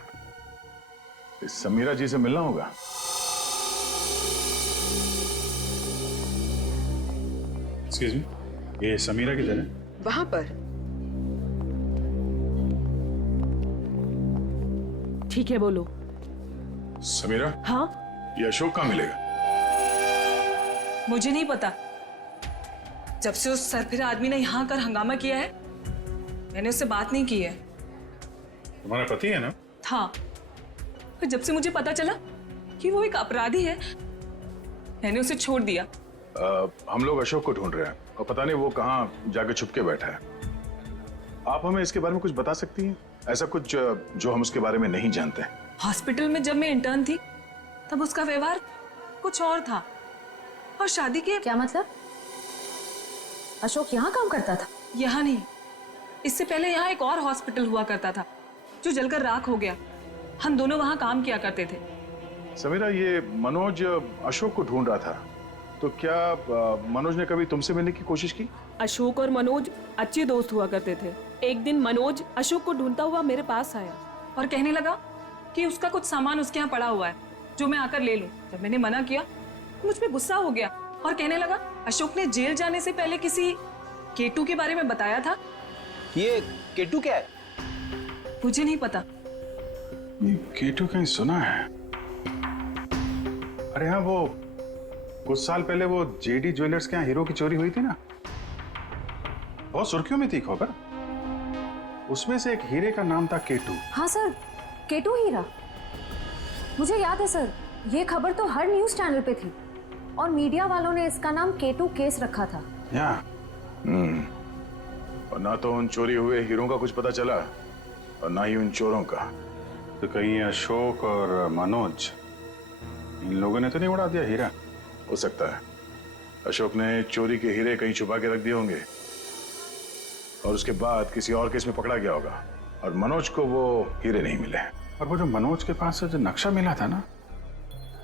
इस समीरा जी से मिलना होगा। एक्सक्यूज मी, ये समीरा किधर है? वहां पर। ठीक है, बोलो। समीरा? हाँ? ये अशोक कहाँ मिलेगा? मुझे नहीं पता। जब से उस सरफिरा आदमी ने यहाँ कर हंगामा किया है, मैंने उससे बात नहीं की है। तुम्हारा पति है ना? था। फिर जब से मुझे पता चला कि वो एक अपराधी है, मैंने उसे छोड़ दिया। हम लोग अशोक को ढूंढ रहे हैं और पता नहीं वो कहाँ जाके छुप के बैठा है। आप हमें इसके बारे में कुछ बता सकती हैं? ऐसा कुछ जो हम उसके बारे में नहीं जानते। हॉस्पिटल में जब मैं इंटर्न थी तब उसका व्यवहार कुछ और था, और शादी के। क्या मतलब? अशोक यहाँ काम करता था? यहाँ नहीं, इससे पहले यहाँ एक और हॉस्पिटल हुआ करता था जो जलकर राख हो गया। हम दोनों वहाँ काम किया करते थे। समीरा, ये मनोज अशोक को ढूंढ रहा था, तो क्या मनोज ने कभी तुमसे मिलने की कोशिश की? अशोक और मनोज अच्छे दोस्त हुआ करते थे। एक दिन मनोज अशोक को ढूंढता हुआ मेरे पास आया और कहने लगा कि उसका कुछ सामान उसके यहाँ पड़ा हुआ है जो मैं आकर ले लूं। जब मैंने मना किया तो मुझ पे गुस्सा हो गया और कहने लगा अशोक ने जेल जाने से पहले किसी केटू के बारे में बताया था ये केटू क्या है? मुझे नहीं पता। ये केटू कहीं सुना है। अरे हाँ, वो कुछ साल पहले वो जेडी ज्वेलर्स के यहाँ हीरो की चोरी हुई थी ना, बहुत सुर्खियों में थी खबर। उसमें से एक हीरे का नाम था केटू। हाँ सर, केटू हीरा, मुझे याद है सर। ये खबर तो हर न्यूज चैनल पे थी और मीडिया वालों ने इसका नाम केटू केस रखा था। और ना तो उन चोरी हुए हीरों का कुछ पता चला और ना ही उन चोरों का। तो कहीं अशोक और मनोज, इन लोगों ने तो नहीं उड़ा दिया हीरा? हो सकता है अशोक ने चोरी के हीरे कहीं छुपा के रख दिए होंगे और उसके बाद किसी और केस में पकड़ा गया होगा और मनोज को वो हीरे नहीं मिले। और वो जो मनोज के पास से जो नक्शा मिला था ना,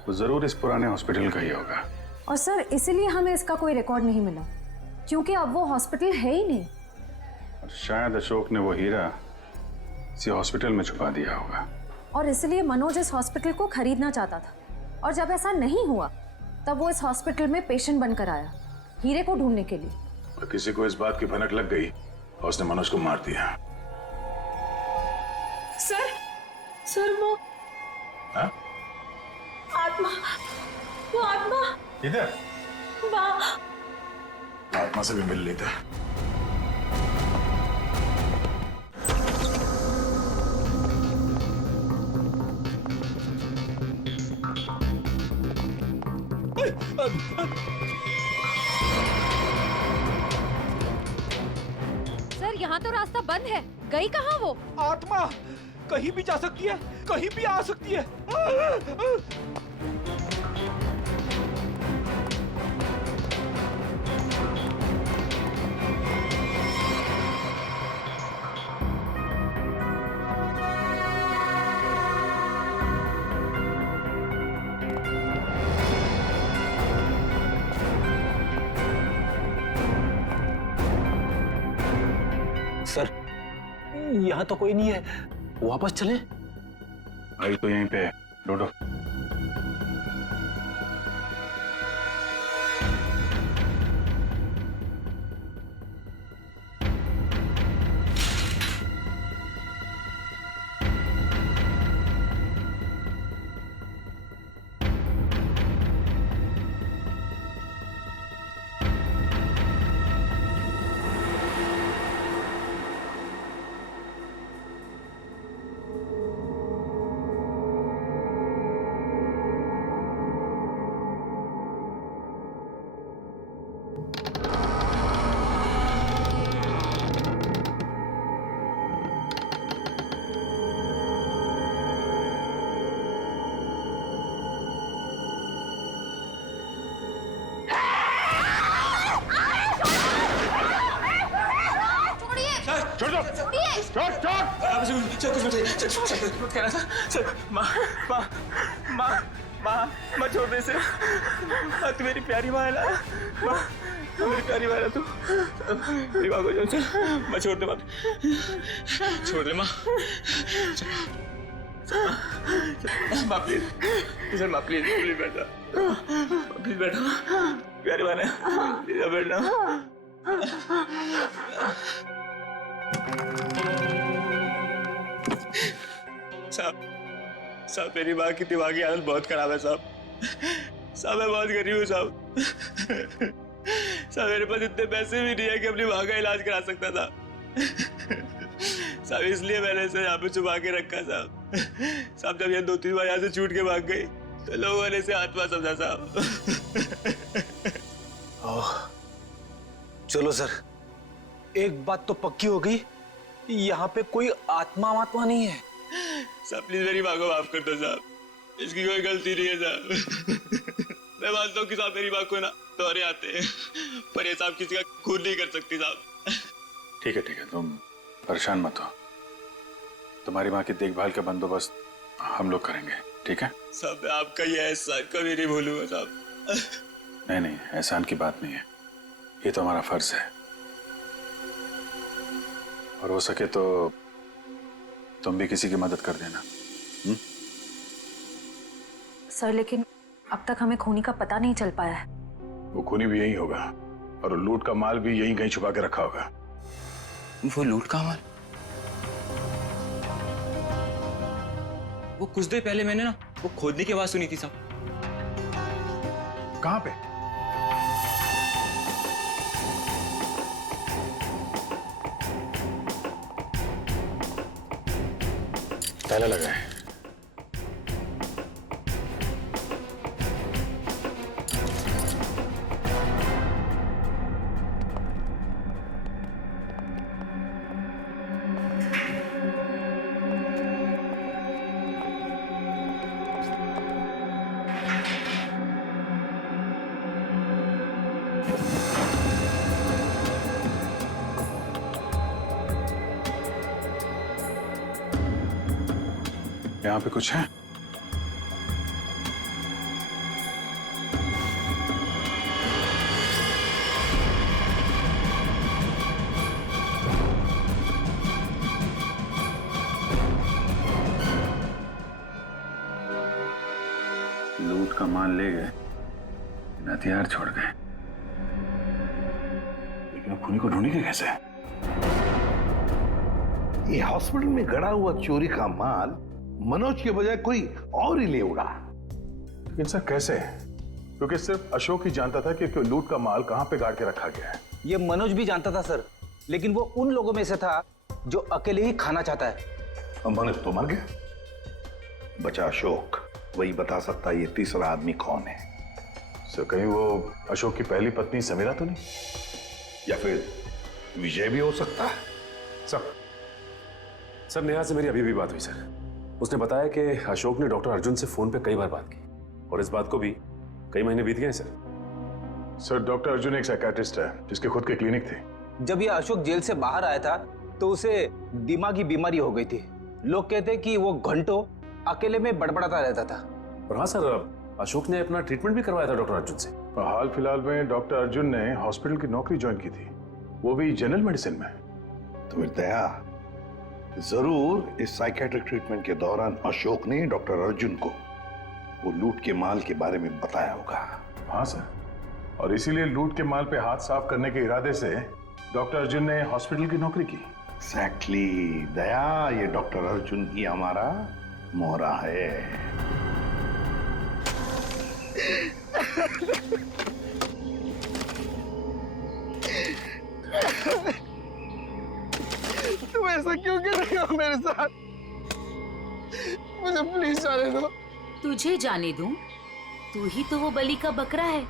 वो जरूर इस पुराने हॉस्पिटल का ही होगा। और सर इसीलिए हमें इसका कोई रिकॉर्ड नहीं मिला, क्योंकि अब वो हॉस्पिटल है ही नहीं। और शायद अशोक ने वो हीरा किसी हॉस्पिटल में छुपा दिया होगा। और इसलिए मनोज इस हॉस्पिटल को खरीदना चाहता था, और जब ऐसा नहीं हुआ तब वो इस हॉस्पिटल में पेशेंट बनकर आया हीरे को ढूंढने के लिए। और किसी को इस बात की भनक लग गई और उसने मनोज को मार दिया। सर वो हाँ? आत्मा, वो आत्मा इधर वहाँ आत्मा से भी मिल लेता। सर यहाँ तो रास्ता बंद है, गई कहाँ वो? आत्मा कहीं भी जा सकती है, कहीं भी आ सकती है। सर यहाँ तो कोई नहीं है, वापस चले? आई तो यहीं पे डोडो। छोड़ दो, छोड़ कहना था सर। माँ माँ माँ माँ माँ छोड़ दे सर। माँ तू मेरी प्यारी माँ है ना। माँ मेरी प्यारी माँ है तू। मेरी माँ को छोड़ सर। माँ छोड़ दे, माँ छोड़ दे माँ। माँ प्लीज सर, माँ प्लीज प्लीज बैठा, प्लीज बैठा। प्यारी माँ है, प्लीज बैठना। साहब मेरी माँ की दिमागी हालत बहुत खराब है साहब। साहब मैं बहुत गरीब हूँ साहब। साहब मेरे पास इतने पैसे भी नहीं है कि अपनी माँ का इलाज करा सकता था साहब, इसलिए मैंने इसे यहाँ पे छुपा के रखा साहब। साहब जब ये 2-3 बार यहाँ से छूट के भाग गई तो लोगों ने इसे आत्मा समझा साहब। चलो सर, एक बात तो पक्की हो गई, यहाँ पे कोई आत्मा नहीं है। साहब प्लीज मेरी माँ को माफ कर दो साहब, इसकी कोई गलती नहीं है साहब। मैं मानता हूँ कि साहब मेरी माँ को ना दौरे आते हैं, पर ये साहब किसी का खून नहीं कर सकती साहब। ठीक है, तुम परेशान मत हो। तुम्हारी माँ की देखभाल का बंदोबस्त हम लोग करेंगे, ठीक है? साहब मैं आपका ये एहसान कभी नहीं भूलूंगा साहब। नहीं, एहसान की बात नहीं है, ये तो हमारा फर्ज है। और हो सके तो तुम भी किसी की मदद कर देना। सर लेकिन अब तक हमें खूनी का पता नहीं चल पाया है। वो खूनी भी यही होगा और लूट का माल भी यहीं कहीं छुपा के रखा होगा। वो लूट का माल? वो कुछ देर पहले मैंने ना वो खोदने की आवाज सुनी थी साहब। कहां पे? ताला लगा है। यहाँ पे कुछ है? लूट का माल ले गए, हथियार छोड़ गए, लेकिन अब खूनी को ढूंढेंगे कैसे? ये हॉस्पिटल में गड़ा हुआ चोरी का माल मनोज के बजाय कोई और ही ले उड़ा। लेकिन सर कैसे? क्योंकि सिर्फ अशोक ही जानता था कि लूट का माल कहां पे गाड़ के रखा गया है। ये मनोज भी जानता था सर, लेकिन वो उन लोगों में से था जो अकेले ही खाना चाहता है। मनोज तो मर गया, बचा अशोक। वही बता सकता है ये तीसरा आदमी कौन है। सर कहीं वो अशोक की पहली पत्नी समीरा तो नहीं? या फिर विजय भी हो सकता है। सर नेहा से मेरी अभी भी बात हुई सर। उसने बताया कि अशोक ने डॉक्टर अर्जुन से फोन पे कई बार बात की और इस बात को भी कई महीने बीत गए सर। डॉक्टर अर्जुन एक साइकियाट्रिस्ट है जिसके खुद के क्लिनिक थे। जब ये अशोक जेल से बाहर आया था तो उसे दिमागी बीमारी हो गई थी। लोग कहते कि वो घंटों अकेले में बड़बड़ाता रहता था। और हाँ सर, अशोक ने अपना ट्रीटमेंट भी करवाया था डॉक्टर अर्जुन से। हाल फिलहाल में डॉक्टर अर्जुन ने हॉस्पिटल की नौकरी ज्वाइन की थी, वो भी जनरल मेडिसिन में। तो फिर दया जरूर इस साइकियाट्रिक ट्रीटमेंट के दौरान अशोक ने डॉक्टर अर्जुन को वो लूट के माल के बारे में बताया होगा। हाँ सर, और इसीलिए लूट के माल पे हाथ साफ करने के इरादे से डॉक्टर अर्जुन ने हॉस्पिटल की नौकरी की। एग्जैक्टली दया, ये डॉक्टर अर्जुन ही हमारा मोहरा है। तुम ऐसा क्यों कर रहे हो मेरे साथ? मुझे प्लीज जाने दो। तुझे जाने दूं? तू ही तो वो बलि का बकरा है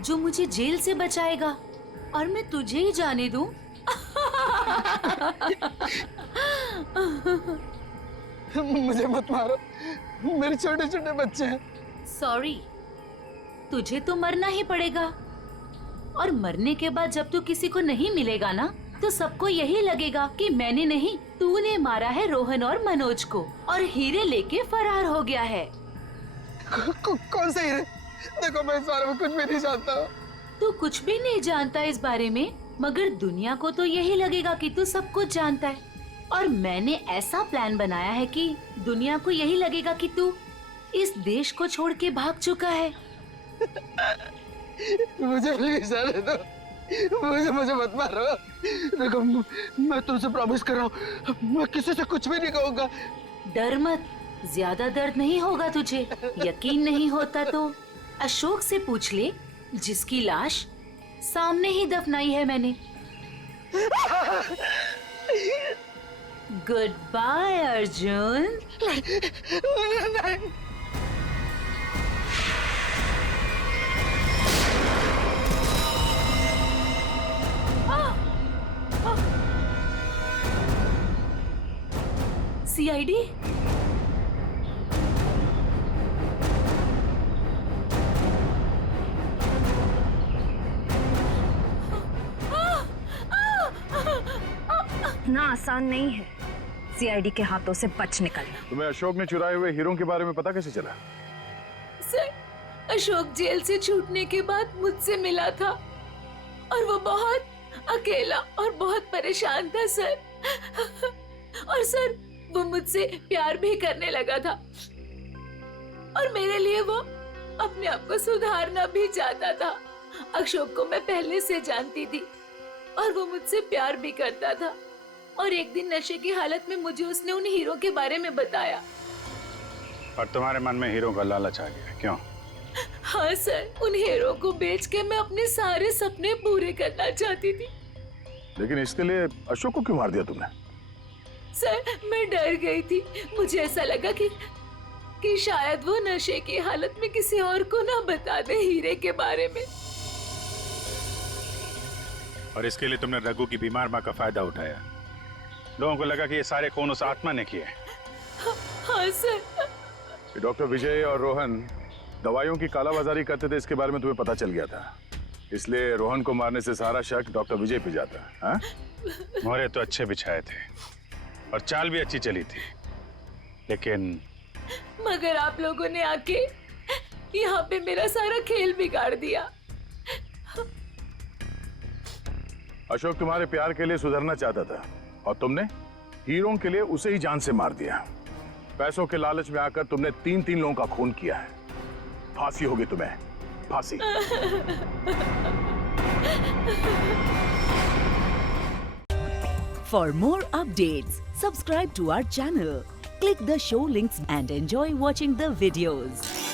जो मुझे जेल से बचाएगा, और मैं तुझे ही जाने दूं? मुझे मत मारो, मेरे छोटे छोटे बच्चे हैं। सॉरी, तुझे तो मरना ही पड़ेगा, और मरने के बाद जब तू किसी को नहीं मिलेगा ना, तो सबको यही लगेगा कि मैंने नहीं, तूने मारा है रोहन और मनोज को, और हीरे लेके फरार हो गया है। कौन से हीरे? देखो मैं इस बारे में कुछ भी नहीं जानता। तू कुछ भी नहीं जानता इस बारे में, मगर दुनिया को तो यही लगेगा कि तू सब कुछ जानता है। और मैंने ऐसा प्लान बनाया है कि दुनिया को यही लगेगा कि तू इस देश को छोड़ के भाग चुका है। मुझे प्लीज जाने दो, मुझे मत मारो। देखो मैं तुमसे प्रॉमिस कर रहा हूँ, मैं किसी से कुछ भी नहीं कहूँगा। डर मत, ज्यादा दर्द नहीं होगा तुझे। यकीन नहीं होता तो अशोक से पूछ ले, जिसकी लाश सामने ही दफनाई है मैंने। Good bye Arjun. सीआईडी? इतना आसान नहीं है सीआईडी के हाथों से बच निकलना। तुम्हें अशोक ने चुराए हुए हीरों के बारे में पता कैसे चला? सर, अशोक जेल से छूटने के बाद मुझसे मिला था, और वो बहुत अकेला और बहुत परेशान था सर। और सर, वो मुझसे प्यार भी करने लगा था, और मेरे लिए वो अपने आप को सुधारना भी चाहता था। अशोक को मैं पहले से जानती थी, और वो मुझसे प्यार भी करता था, और एक दिन नशे की हालत में मुझे उसने उन हीरो के बारे में बताया। और तुम्हारे मन में हीरो का लालच आ गया, क्यों? हाँ सर, उन हीरो को बेच के मैं अपने सारे सपने पूरे करना चाहती थी। लेकिन इसके लिए अशोक को क्यों मार दिया तुमने? सर, मैं डर गई थी। मुझे ऐसा लगा कि शायद वो नशे की हालत में किसी और को ना बता दे हीरे के बारे में। और इसके लिए तुमने रघु की बीमार माँ का फायदा उठाया। लोगों को लगा कि ये सारे खून उस आत्मा ने किए। हाँ सर। डॉक्टर विजय और रोहन दवाइयों की कालाबाजारी करते थे, इसके बारे में तुम्हें पता चल गया था, इसलिए रोहन को मारने से सारा शक डॉक्टर विजय पे जाता। हाँ? मोहरे तो अच्छे बिछाए थे और चाल भी अच्छी चली थी, लेकिन मगर आप लोगों ने आके यहाँ पे मेरा सारा खेल बिगाड़ दिया। अशोक तुम्हारे प्यार के लिए सुधरना चाहता था और तुमने हीरों के लिए उसे ही जान से मार दिया। पैसों के लालच में आकर तुमने 3 लोगों का खून किया है। फांसी होगी तुम्हें, फांसी। For more updates, subscribe to our channel, click the show links and enjoy watching the videos.